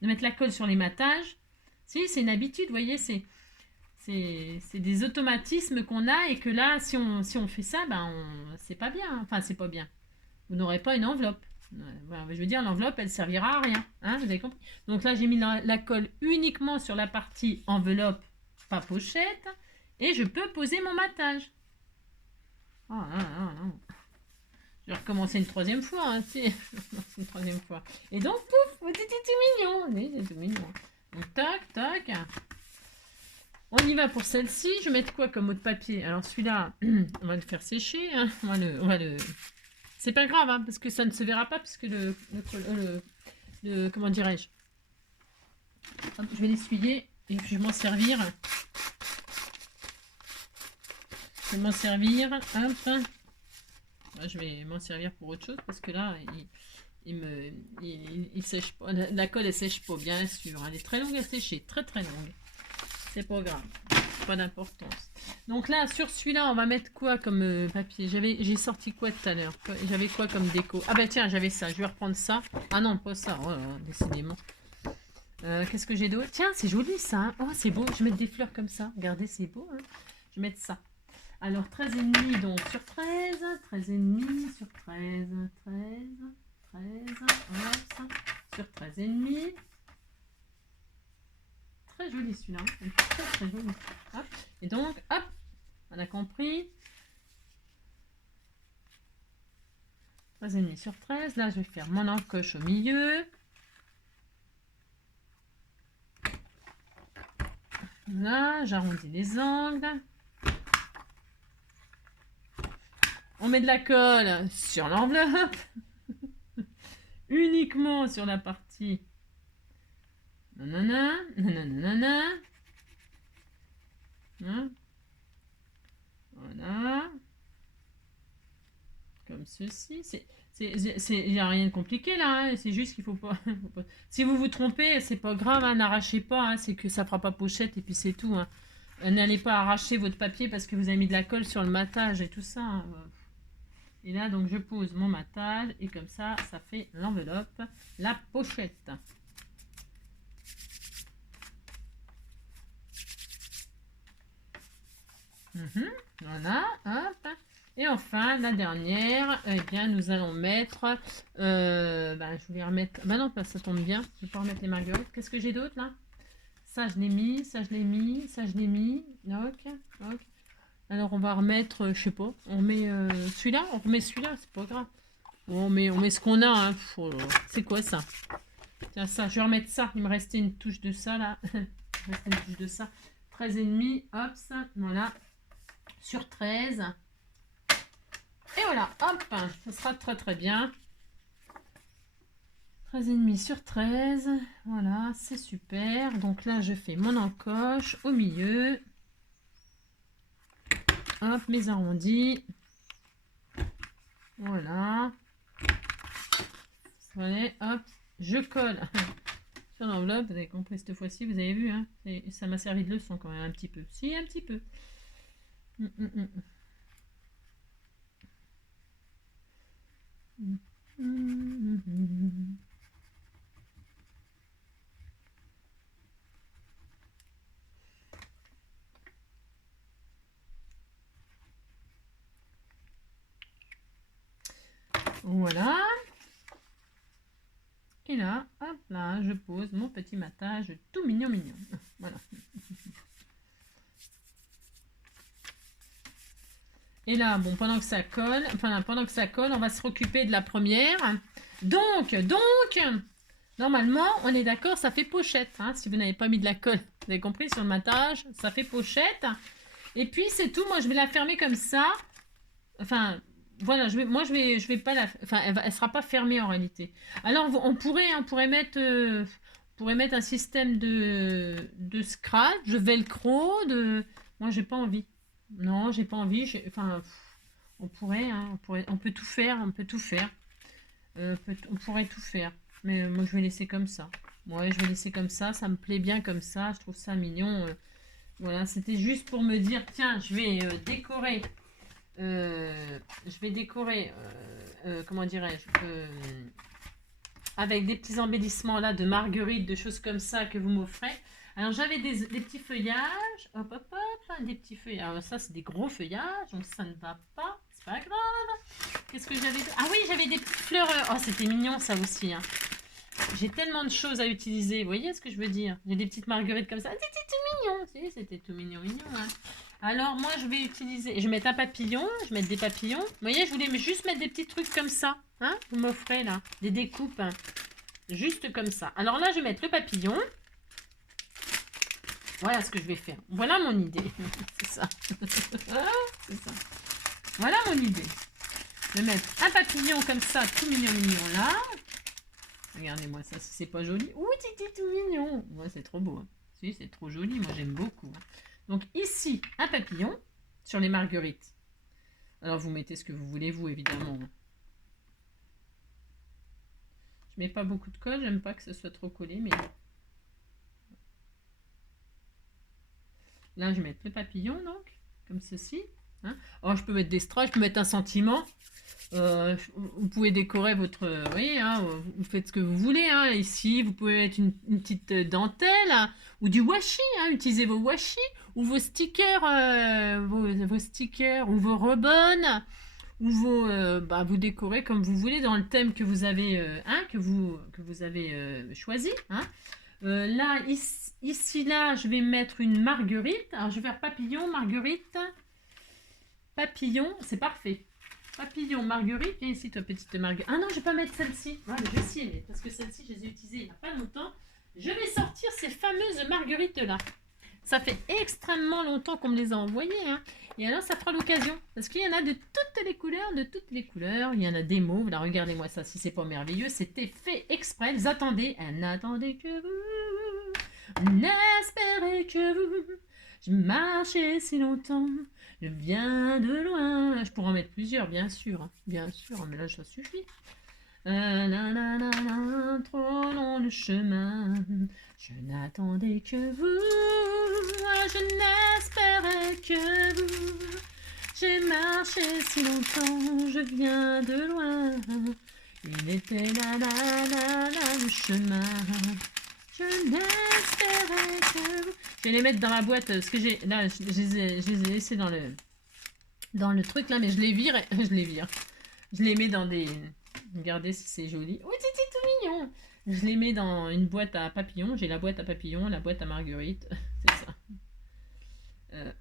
de mettre la colle sur les matages. Si, c'est une habitude, vous voyez, c'est des automatismes qu'on a et que là, si on fait ça, ben, c'est pas bien. Enfin, c'est pas bien. Vous n'aurez pas une enveloppe. Je veux dire, l'enveloppe, elle servira à rien. Hein, vous avez compris? Donc là, j'ai mis la colle uniquement sur la partie enveloppe, pas pochette. Et je peux poser mon matage. Oh, non. Je vais recommencer une troisième fois. Hein, si. Une troisième fois. Et donc, pouf, c'était tout mignon. Oui, c'est tout mignon. Donc, tac, tac. On y va pour celle-ci. Je vais mettre quoi comme autre papier? Alors, celui-là, on va le faire sécher. Hein. On va le... C'est pas grave, hein, parce que ça ne se verra pas, puisque comment dirais-je? Je vais l'essuyer et puis je vais m'en servir. Je vais m'en servir. Hop. Je vais m'en servir pour autre chose parce que là, il sèche pas. La colle, elle sèche pas, bien sûr. Elle est très longue à sécher, très très longue. C'est pas grave, pas d'importance. Donc là, sur celui-là, on va mettre quoi comme papier? J'ai sorti quoi tout à l'heure? J'avais quoi comme déco? Ah bah tiens, j'avais ça. Je vais reprendre ça. Ah non, pas ça. Oh, décidément. Qu'est-ce que j'ai d'autre? Tiens, c'est joli ça. Hein. Oh, c'est beau. Je vais mettre des fleurs comme ça. Regardez, c'est beau. Hein. Je vais mettre ça. Alors, 13,5 donc sur 13. 13,5 sur 13. 13. 13. Hop, sur 13,5. Très joli celui-là. Très très joli. Hop. Et donc, hop, on a compris. 13,5 sur 13. Là, je vais faire mon encoche au milieu. Là, j'arrondis les angles. On met de la colle sur l'enveloppe. Uniquement sur la partie. Nanana, nanana. Hein? Voilà. Comme ceci. Il n'y a rien de compliqué là. Hein. C'est juste qu'il faut pas. Si vous vous trompez, c'est pas grave. Hein, n'arrachez pas. Hein, c'est que ça fera pas pochette et puis c'est tout. Hein. N'allez pas arracher votre papier parce que vous avez mis de la colle sur le matage et tout ça. Hein. Et là, donc, je pose mon matage et comme ça, ça fait l'enveloppe, la pochette. Voilà, hop. Et enfin, la dernière, eh bien, nous allons mettre... je voulais remettre... Bah non, ça tombe bien. Je vais pas remettre les marguerites. Qu'est-ce que j'ai d'autre, là? Ça, je l'ai mis. Ça, je l'ai mis. Ça, je l'ai mis. Ok, ok. Alors, on va remettre... je sais pas. On met celui-là. On remet celui-là. C'est pas grave. On met ce qu'on a. Hein. C'est quoi, ça? Tiens, ça. Je vais remettre ça. Il me restait une touche de ça, là. Il me restait une touche de ça. 13,5. Hop, ça. Voilà. Sur 13. Et voilà, hop, ça sera très très bien. 13,5 sur 13. Voilà, c'est super. Donc là, je fais mon encoche au milieu. Hop, mes arrondis. Voilà. Voilà, hop, je colle sur l'enveloppe. Vous avez compris cette fois-ci, vous avez vu, hein, ça m'a servi de leçon quand même un petit peu. Si, un petit peu. Voilà. Et là, hop là, je pose mon petit matage tout mignon mignon. Voilà. Et là, bon, pendant que ça colle, on va se occuper de la première. Donc, normalement, on est d'accord, ça fait pochette. Hein, si vous n'avez pas mis de la colle, vous avez compris, sur le matage, ça fait pochette. Et puis, c'est tout. Moi, je vais la fermer comme ça. Enfin, voilà, je vais pas la... Enfin, elle sera pas fermée en réalité. Alors, on pourrait mettre un système de scratch, de velcro, Moi, j'ai pas envie. Non, j'ai pas envie. Enfin, on pourrait, hein, on peut tout faire, on pourrait tout faire. Mais moi, je vais laisser comme ça. Ouais, je vais laisser comme ça. Ça me plaît bien comme ça. Je trouve ça mignon. Voilà, c'était juste pour me dire, tiens, je vais décorer. Comment dirais-je, avec des petits embellissements là de marguerites, de choses comme ça que vous m'offrez. Alors j'avais des petits feuillages, hop, des petits feuillages. Alors ça c'est des gros feuillages, donc ça ne va pas, c'est pas grave. Qu'est-ce que j'avais? Ah oui, j'avais des petites fleurs. Oh, c'était mignon ça aussi. Hein. J'ai tellement de choses à utiliser, vous voyez ce que je veux dire? J'ai des petites marguerites comme ça, c'était tout mignon, c'était tout mignon. Hein. Alors moi je vais utiliser, je vais mettre un papillon, je vais mettre des papillons. Vous voyez, je voulais juste mettre des petits trucs comme ça. Hein, vous m'offrez là, des découpes. Hein, juste comme ça. Alors là je vais mettre le papillon. Voilà ce que je vais faire. Voilà mon idée. C'est ça. C'est ça. Voilà mon idée. Je vais mettre un papillon comme ça, tout mignon là. Regardez-moi ça, si c'est pas joli. Ouh, c'est tout mignon. Ouais, c'est trop beau. Hein. Si, c'est trop joli. Moi, j'aime beaucoup. Hein. Donc ici, un papillon sur les marguerites. Alors, vous mettez ce que vous voulez, vous, évidemment. Hein. Je mets pas beaucoup de colle. J'aime pas que ce soit trop collé, mais... Là, je vais mettre le papillon, donc, comme ceci. Hein. Alors, je peux mettre des strass, je peux mettre un sentiment. Vous pouvez décorer votre... oui, hein, vous faites ce que vous voulez. Hein. Ici, vous pouvez mettre une petite dentelle hein, ou du washi. Hein, utilisez vos washi ou vos stickers, vos stickers ou vos ribbons. Ou vous décorez comme vous voulez dans le thème que vous avez, hein, que vous avez choisi. Hein. Là, ici, là, je vais mettre une marguerite. Alors, je vais faire papillon, marguerite. Papillon, c'est parfait. Papillon, marguerite. Viens ici, toi, petite marguerite. Ah non, je vais pas mettre celle-ci. Ouais, je vais essayer, parce que celle-ci, je les ai utilisées il n'y a pas longtemps. Je vais sortir ces fameuses marguerites-là. Ça fait extrêmement longtemps qu'on me les a envoyées. Hein. Et alors, ça fera l'occasion. Parce qu'il y en a de toutes les couleurs, Il y en a des mauves. Là, regardez-moi ça, si c'est pas merveilleux. C'était fait exprès. Attendez que vous, n'espérez que vous. J'ai marché si longtemps. Je viens de loin. Je pourrais en mettre plusieurs, bien sûr. Hein. Bien sûr, mais là, ça suffit. Trop long le chemin. Je n'attendais que vous. Je n'espérais que vous. J'ai marché si longtemps. Je viens de loin. Il était le chemin. Je n'espérais que vous. Je vais les mettre dans la boîte. Parce que j'ai. Là, je les ai laissés dans le truc là, mais je les vire. Je les vire. Je les mets dans des. Regardez si c'est joli. Oh, c'est tout mignon. Je les mets dans une boîte à papillons. J'ai la boîte à papillons, la boîte à marguerite. C'est ça.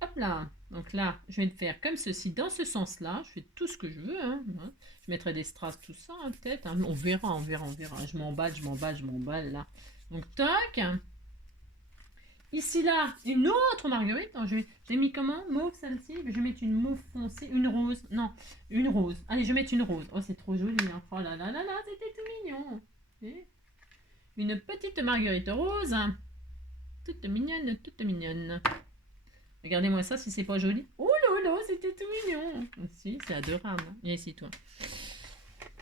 Hop là. Donc là, je vais le faire comme ceci, dans ce sens-là. Je fais tout ce que je veux. Hein. Je mettrai des strass, tout ça, hein, peut-être. Hein. On verra. Je m'emballe là. Donc, toc. Ici, là, une autre marguerite. J'ai mis comment? Mauve, celle-ci. Je vais mettre une mauve foncée. Une rose. Non, une rose. Allez, je vais mettre une rose. Oh, c'est trop joli. Hein. Oh là là là là, c'était tout mignon. Et une petite marguerite rose. Toute mignonne, toute mignonne. Regardez-moi ça, si c'est pas joli. Oh là là, c'était tout mignon. Si, c'est adorable. Viens ici, toi.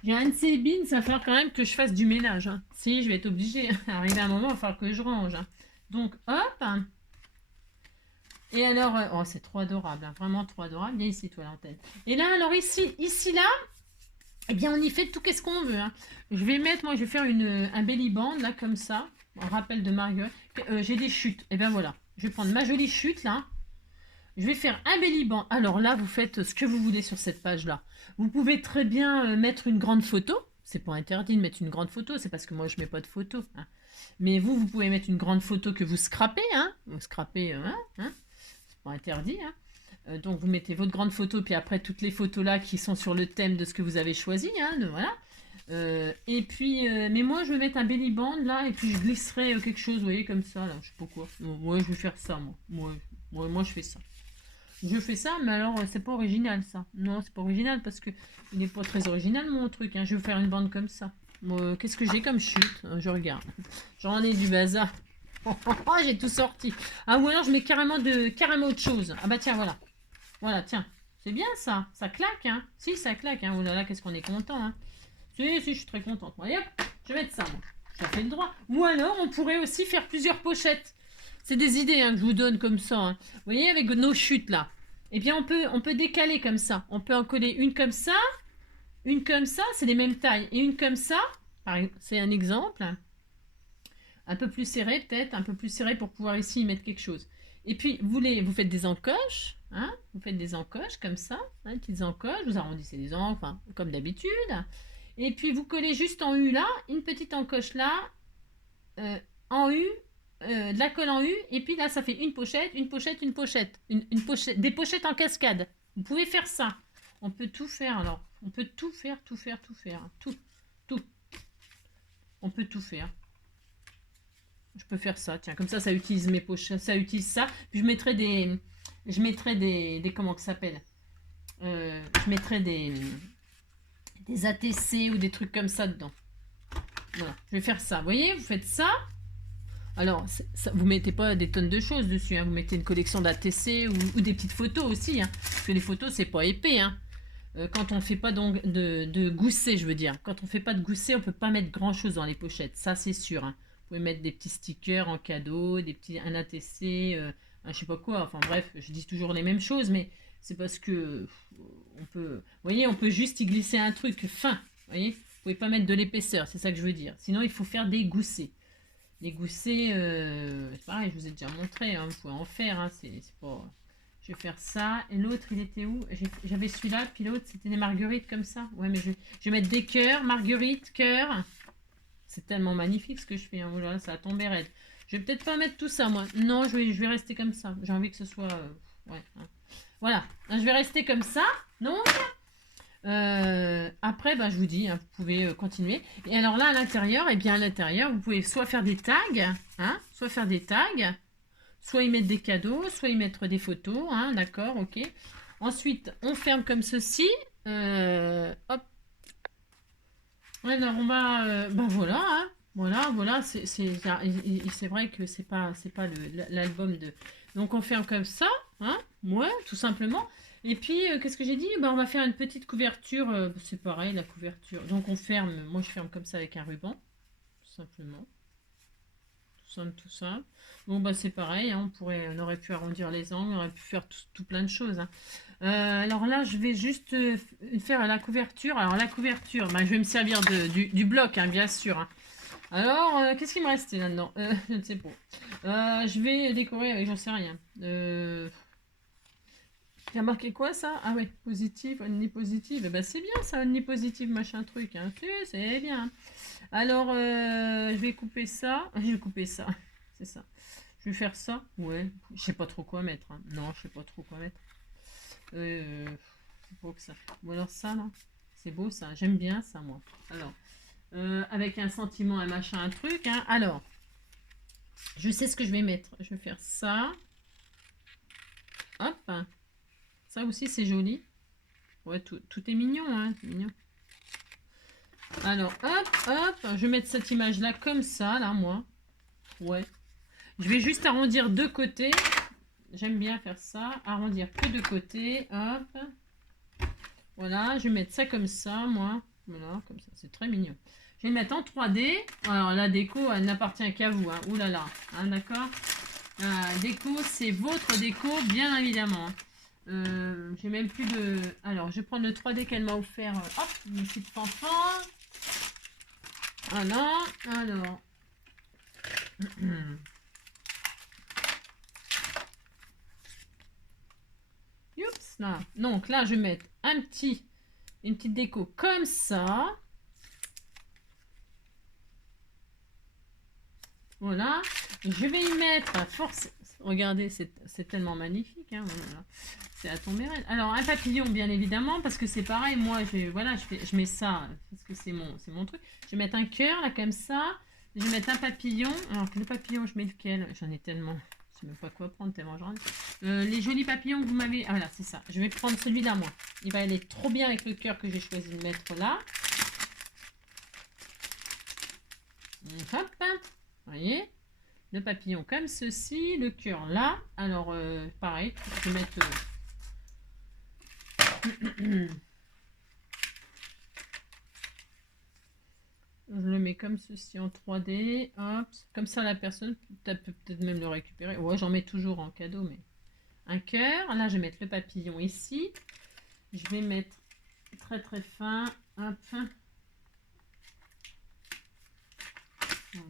J'ai un de ces bins, ça va falloir quand même que je fasse du ménage. Hein. Si, je vais être obligée. Arrivé à un moment, il va falloir que je range. Hein. Donc, hop. Et alors, oh, c'est trop adorable, hein, vraiment trop adorable. Viens ici, toi, l'antenne. Et là, alors ici, là, eh bien, on y fait tout qu'est-ce qu'on veut. Hein. Je vais faire un belly band, là, comme ça. Un rappel de Marguerite. J'ai des chutes. Et bien, voilà. Je vais prendre ma jolie chute, là. Je vais faire un belly band. Alors là, vous faites ce que vous voulez sur cette page-là. Vous pouvez très bien mettre une grande photo. C'est pas interdit de mettre une grande photo. C'est parce que moi, je mets pas de photo. Hein. Mais vous pouvez mettre une grande photo que vous scrapez. Hein. Vous scrapez, c'est pas interdit. Hein. Donc, vous mettez votre grande photo, puis après, toutes les photos là qui sont sur le thème de ce que vous avez choisi. Hein, voilà. Et puis, mais moi, je vais mettre un belly band là, et puis je glisserai quelque chose, vous voyez, comme ça. Là, je sais pas quoi. Ouais, je vais faire ça, moi. Moi, je fais ça. Je fais ça, mais alors, c'est pas original, ça. Non, c'est pas original, parce que il n'est pas très original, mon truc. Hein. Je vais faire une bande comme ça. Qu'est-ce que j'ai comme chute? Je regarde. J'en ai du bazar. J'ai tout sorti. Ah, ou alors je mets carrément autre chose. Ah bah tiens, voilà. Voilà, tiens. C'est bien ça. Ça claque, hein. Si, ça claque, hein. Oh là là, qu'est-ce qu'on est content, hein. Si, je suis très contente. Voyez, je vais mettre ça, moi. Ça fait le droit. Ou alors, on pourrait aussi faire plusieurs pochettes. C'est des idées hein, que je vous donne comme ça. Hein. Vous voyez, avec nos chutes, là. Eh bien, on peut décaler comme ça. On peut en coller une comme ça, c'est les mêmes tailles. Et une comme ça, c'est un exemple. Un peu plus serré, peut-être, un peu plus serré pour pouvoir ici y mettre quelque chose. Et puis, vous faites des encoches, hein, vous faites des encoches comme ça, hein, petites encoches, vous arrondissez les angles, enfin, comme d'habitude. Et puis, vous collez juste en U là, une petite encoche là, en U, de la colle en U, et puis là, ça fait une pochette, une pochette, une pochette. Une pochette, des pochettes en cascade. Vous pouvez faire ça. On peut tout faire, alors. On peut tout faire, tout faire, tout faire. Tout, tout. On peut tout faire. Je peux faire ça, tiens, comme ça utilise mes pochettes, ça utilise ça. Puis je mettrai des comment que ça s'appelle je mettrai des ATC ou des trucs comme ça dedans. Voilà, je vais faire ça. Vous voyez, vous faites ça. Alors, ça, vous mettez pas des tonnes de choses dessus, hein. Vous mettez une collection d'ATC ou des petites photos aussi, hein. Parce que les photos, c'est pas épais, hein. Quand on fait pas donc de gousset, je veux dire. Quand on fait pas de gousset, on peut pas mettre grand chose dans les pochettes. Ça, c'est sûr, hein. Vous pouvez mettre des petits stickers en cadeau, un ATC, un je sais pas quoi. Enfin bref, je dis toujours les mêmes choses, mais c'est parce que on peut, vous voyez, on peut juste y glisser un truc fin. Vous voyez, vous pouvez pas mettre de l'épaisseur, c'est ça que je veux dire. Sinon, il faut faire des goussets. Les goussets, c'est pareil, je vous ai déjà montré, hein, vous pouvez en faire, hein, c'est pas... Je vais faire ça. Et l'autre, il était où? J'avais celui-là, puis l'autre, c'était des marguerites comme ça. Ouais, mais je vais mettre des cœurs, marguerites, cœurs. C'est tellement magnifique ce que je fais, hein. Oh là là, ça va tomber raide. Je vais peut-être pas mettre tout ça, moi. Non, je vais rester comme ça. J'ai envie que ce soit... ouais, hein. Voilà, je vais rester comme ça. Donc, après, bah, je vous dis, hein, vous pouvez continuer. Et alors là, à l'intérieur, et bien à l'intérieur, vous pouvez soit faire des tags, hein, soit faire des tags, soit y mettre des cadeaux, soit y mettre des photos, hein, d'accord, ok. Ensuite, on ferme comme ceci. Hop. Alors, on va... ben voilà, hein, voilà, c'est vrai que c'est pas l'album de... Donc, on ferme comme ça, hein, ouais, tout simplement. Et puis, qu'est-ce que j'ai dit? Ben, on va faire une petite couverture, c'est pareil, la couverture. Donc, on ferme, moi je ferme comme ça avec un ruban, tout simplement. Tout simple. Bon, bah c'est pareil, hein, on aurait pu arrondir les angles, on aurait pu faire tout plein de choses, hein. Alors là, je vais juste faire la couverture. Alors la couverture, bah, je vais me servir du bloc, hein, bien sûr, hein. Alors, qu'est-ce qui me restait là-dedans? Je ne sais pas. Je vais décorer avec, j'en sais rien. Il a marqué quoi ça? Ah ouais, positif, only positive. Bah c'est bien ça, only positive, machin truc, hein. C'est bien. Alors, je vais couper ça. Je vais couper ça. C'est ça. Je vais faire ça. Ouais. Je sais pas trop quoi mettre, hein. Non, je sais pas trop quoi mettre. C'est beau que ça. Ou alors ça, là. C'est beau ça. J'aime bien ça, moi. Alors, avec un sentiment, un machin, un truc, hein. Alors, je sais ce que je vais mettre. Je vais faire ça. Hop. Ça aussi, c'est joli. Ouais, tout est mignon, hein. C'est mignon. Alors, hop, je vais mettre cette image-là comme ça, là, moi. Ouais. Je vais juste arrondir deux côtés. J'aime bien faire ça. Arrondir que deux côtés. Hop. Voilà, je vais mettre ça comme ça, moi. Voilà, comme ça. C'est très mignon. Je vais le mettre en 3D. Alors, la déco, elle n'appartient qu'à vous. Hein. Ouh là là. Hein, d'accord. Déco, c'est votre déco, bien évidemment. J'ai même plus de... Alors, je vais prendre le 3D qu'elle m'a offert. Hop, mes petites fanfans. Voilà, alors. Oups, là. Donc là, je vais mettre une petite déco comme ça. Voilà. Je vais y mettre, force. Regardez, c'est tellement magnifique. Hein, voilà. C'est à tomber raide. Alors, un papillon, bien évidemment, parce que c'est pareil. Moi, je mets ça, parce que c'est mon truc. Je vais mettre un cœur, là, comme ça. Je vais mettre un papillon. Alors, le papillon, je mets lequel? J'en ai tellement. Je sais même pas quoi prendre, tellement j'en ai. Les jolis papillons que vous m'avez... Ah, voilà, c'est ça. Je vais prendre celui-là, moi. Il va aller trop bien avec le cœur que j'ai choisi de mettre là. Hop. Vous voyez? Le papillon comme ceci. Le cœur là. Alors, pareil. Je vais mettre... Je le mets comme ceci en 3D. Hop. Comme ça, la personne peut peut-être même le récupérer. Ouais, j'en mets toujours en cadeau, mais... Un cœur. Là, je vais mettre le papillon ici. Je vais mettre très très fin. Hop.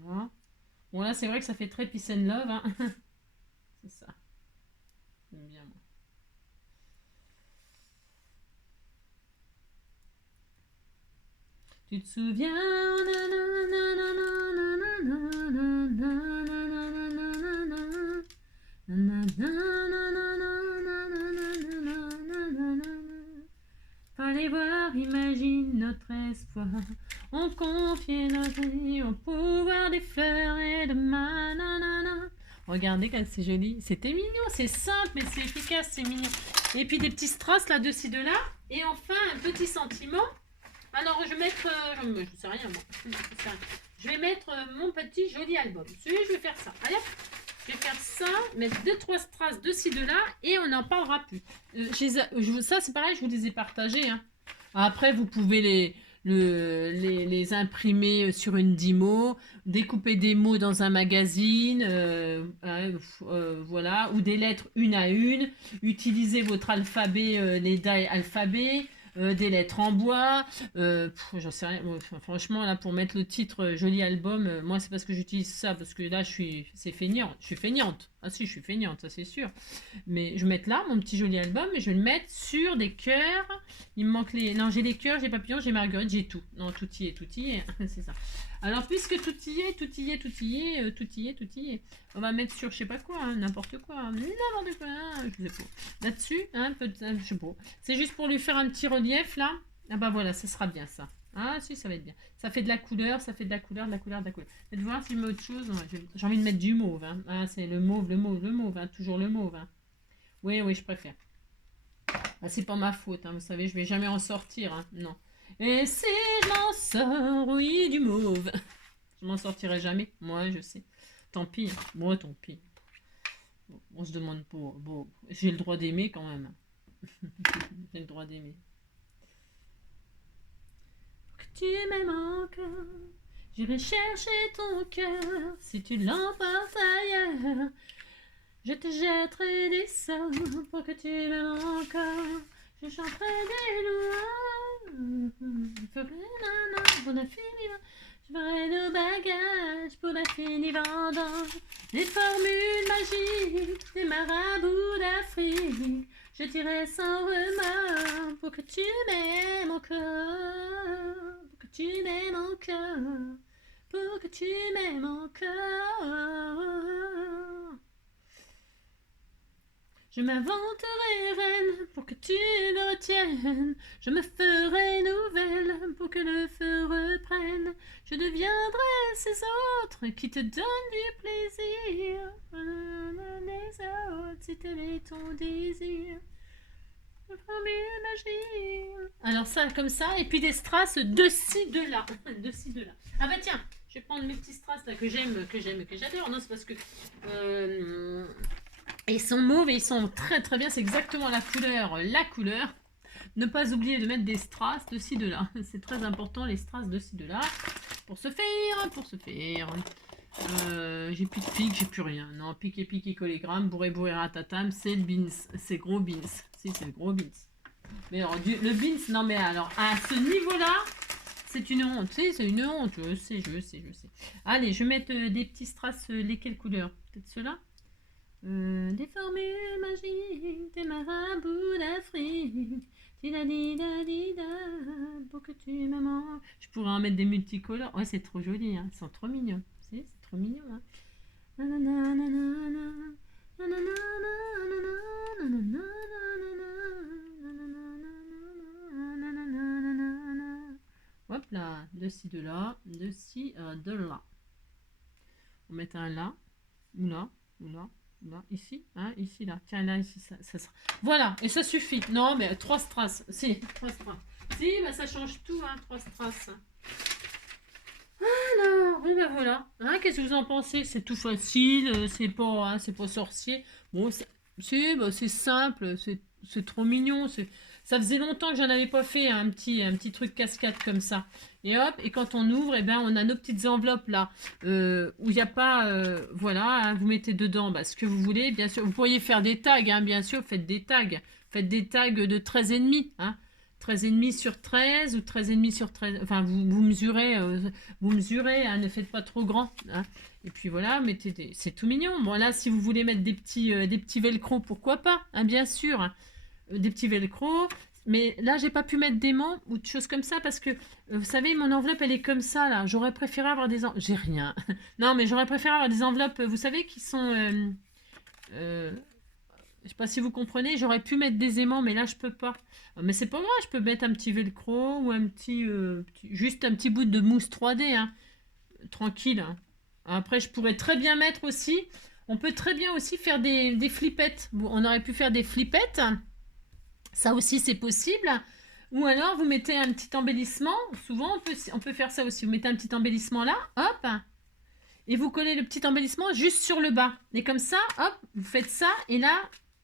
Voilà. Bon, là, c'est vrai que ça fait très peace and love. Hein. C'est ça. J'aime bien, moi. Tu te souviens? imagine notre espoir. On confie notre vie au pouvoir des fleurs et de manana. Regardez comme c'est joli. C'était mignon, c'est simple, mais c'est efficace, c'est mignon. Et puis des petits strass là, de ci, de là. Et enfin, un petit sentiment. Alors, je vais mettre... je sais rien, moi. Je vais mettre mon petit joli album. Je vais faire ça. Allez, je vais faire ça, mettre 2-3 strass de ci, de là, et on n'en parlera plus. Ça, c'est pareil, je vous les ai partagés. Hein. Après, vous pouvez les imprimer sur une Dymo, découper des mots dans un magazine, voilà, ou des lettres une à une, utiliser votre alphabet, les die alphabets, des lettres en bois, j'en sais rien, franchement là pour mettre le titre joli album, moi c'est parce que j'utilise ça, parce que là je suis feignante, ah si je suis feignante, ça c'est sûr, mais je vais mettre là mon petit joli album et je vais le mettre sur des cœurs, il me manque non j'ai les cœurs, j'ai papillons, j'ai marguerite, j'ai tout, non tout y est, c'est ça. Alors puisque tout y est, on va mettre sur je sais pas quoi, hein, n'importe quoi, hein, je sais pas, là-dessus, hein, je sais pas, c'est juste pour lui faire un petit relief là, ah bah voilà, ça sera bien ça. Ah si, ça va être bien. Ça fait de la couleur, de la couleur. Faites voir si je mets autre chose. J'ai envie de mettre du mauve. Hein. Ah, c'est le mauve, hein, toujours le mauve. Hein. Oui, je préfère. Ah, c'est pas ma faute, hein, vous savez, je vais jamais en sortir. Hein. Non. Et si je m'en sors, oui, du mauve. Je m'en sortirai jamais. Moi, je sais. Tant pis. Hein. Moi, tant pis. Bon, on se demande pas. Bon, j'ai le droit d'aimer quand même. J'ai le droit d'aimer. Tu m'aimes encore, j'irai chercher ton cœur, si tu l'emportes ailleurs, je te jetterai des sorts pour que tu m'aimes encore, je chanterai des louanges, je ferai nana pour la finie, je ferai nos bagages pour la finie vendange, des formules magiques, des marabouts d'Afrique, je tirerai sans remords pour que tu m'aimes encore. Tu m'aimes encore, pour que tu m'aimes encore. Je m'inventerai reine pour que tu me retiennes. Je me ferai nouvelle pour que le feu reprenne. Je deviendrai ces autres qui te donnent du plaisir. Les autres, si tel est ton désir. Alors ça comme ça, et puis des strass de ci, de là. Ah bah tiens, je vais prendre mes petits strass là que j'adore. Non, c'est parce que ils sont mauves et ils sont très très bien, c'est exactement la couleur. Ne pas oublier de mettre des strass de ci, de là. C'est très important, les strass de ci, de là. Pour se faire. J'ai plus de pique, j'ai plus rien. Non, pique et collégramme, bourré ratatam, c'est le beans, c'est gros beans. Si, c'est le gros beans. Mais alors, le beans, non mais alors, à ce niveau-là, c'est une honte. C'est une honte, je sais. Allez, je vais mettre des petits strass, lesquelles couleurs? Peut-être ceux-là? Des formules magiques, des marabouts d'Afrique. Pour que tu me manges. Je pourrais en mettre des multicolores. Ouais, c'est trop joli, hein. Ils sont trop mignons. C'est trop mignon, hein. Hop là, de ci, de là, de ci, de là. On va mettre un là, ou là, ici, hein, ici, là. Tiens, là, ici, ça sera. Voilà, et ça suffit. Non, mais 3 strass. Si, 3 strass. Si, bah, ça change tout, hein, 3 strass. Alors, bon ben voilà. Hein, qu'est-ce que vous en pensez? C'est tout facile, c'est pas sorcier. Bon, c'est simple, c'est trop mignon. Ça faisait longtemps que j'en avais pas fait un petit truc cascade comme ça. Et hop, et quand on ouvre, eh ben, on a nos petites enveloppes là, où il n'y a pas, voilà, hein, vous mettez dedans ce que vous voulez. Bien sûr, vous pourriez faire des tags, hein, bien sûr, faites des tags de 13,5, hein. 13,5 sur 13 ou 13,5 sur 13, enfin vous mesurez, hein, ne faites pas trop grand, hein. Et puis voilà, c'est tout mignon. Bon là, si vous voulez mettre des petits velcro, pourquoi pas, hein, bien sûr, hein, des petits velcro. Mais là, j'ai pas pu mettre d'aimants ou de choses comme ça parce que, vous savez, mon enveloppe, elle est comme ça, là. J'aurais préféré avoir des enveloppes... J'ai rien. Non, mais j'aurais préféré avoir des enveloppes, vous savez, qui sont... Je sais pas si vous comprenez, j'aurais pu mettre des aimants, mais là je peux pas. Mais c'est pas grave, je peux mettre un petit velcro ou juste un petit bout de mousse 3D, hein, tranquille. Hein. Après, je pourrais très bien mettre aussi. On peut très bien aussi faire des flippettes. Bon, on aurait pu faire des flippettes. Ça aussi, c'est possible. Ou alors, vous mettez un petit embellissement. Souvent, on peut faire ça aussi. Vous mettez un petit embellissement là, hop, et vous collez le petit embellissement juste sur le bas. Et comme ça, hop, vous faites ça, et là,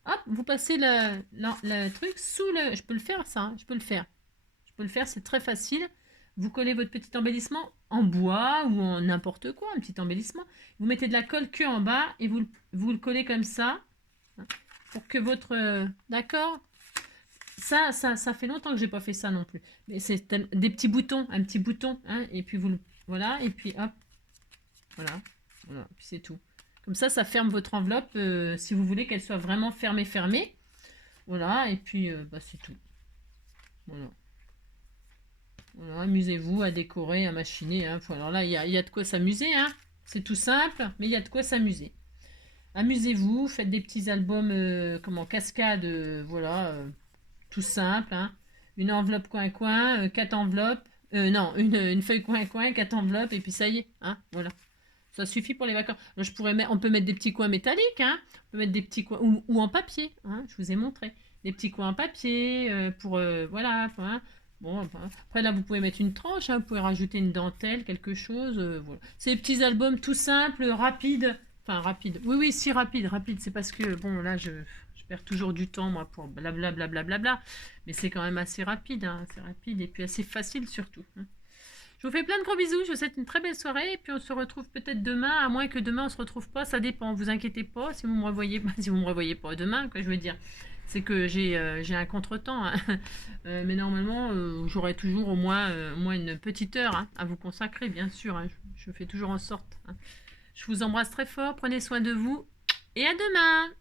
hop, vous passez le truc sous le... Je peux le faire, ça, hein, je peux le faire. Je peux le faire, c'est très facile. Vous collez votre petit embellissement en bois ou en n'importe quoi, un petit embellissement. Vous mettez de la colle que en bas et vous le collez comme ça. Pour que votre... D'accord ? Ça fait longtemps que j'ai pas fait ça non plus. Mais c'est des petits boutons, un petit bouton. Hein, et puis voilà, et puis hop. Voilà, voilà, puis c'est tout. Comme ça ferme votre enveloppe si vous voulez qu'elle soit vraiment fermée. Voilà, et puis c'est tout. Voilà. Voilà, amusez-vous à décorer, à machiner. Hein. Alors là, il y a de quoi s'amuser. Hein. C'est tout simple, mais il y a de quoi s'amuser. Amusez-vous, faites des petits albums cascade, voilà, tout simple. Hein. Une enveloppe coin-coin, 4 enveloppes. Non, une feuille coin-coin, 4 enveloppes, et puis ça y est. Hein, voilà. Ça suffit pour les vacances. Alors, on peut mettre des petits coins métalliques, hein. On peut mettre des petits coins, ou en papier, hein, je vous ai montré. Des petits coins en papier, voilà. Hein. Bon, après là, vous pouvez mettre une tranche, hein, vous pouvez rajouter une dentelle, quelque chose. Voilà. C'est des petits albums tout simples, rapides. Enfin, rapides. Oui, si, rapide. C'est parce que, bon, là, je perds toujours du temps, moi, pour blablabla. Mais c'est quand même assez rapide, hein, assez rapide et puis assez facile surtout. Hein. Je vous fais plein de gros bisous, je vous souhaite une très belle soirée et puis on se retrouve peut-être demain, à moins que demain on se retrouve pas, ça dépend, vous inquiétez pas, si vous me revoyez pas demain, quoi je veux dire, c'est que j'ai un contretemps, hein. Mais normalement j'aurai toujours au moins une petite heure hein, à vous consacrer, bien sûr, hein. Je fais toujours en sorte. Hein. Je vous embrasse très fort, prenez soin de vous et à demain.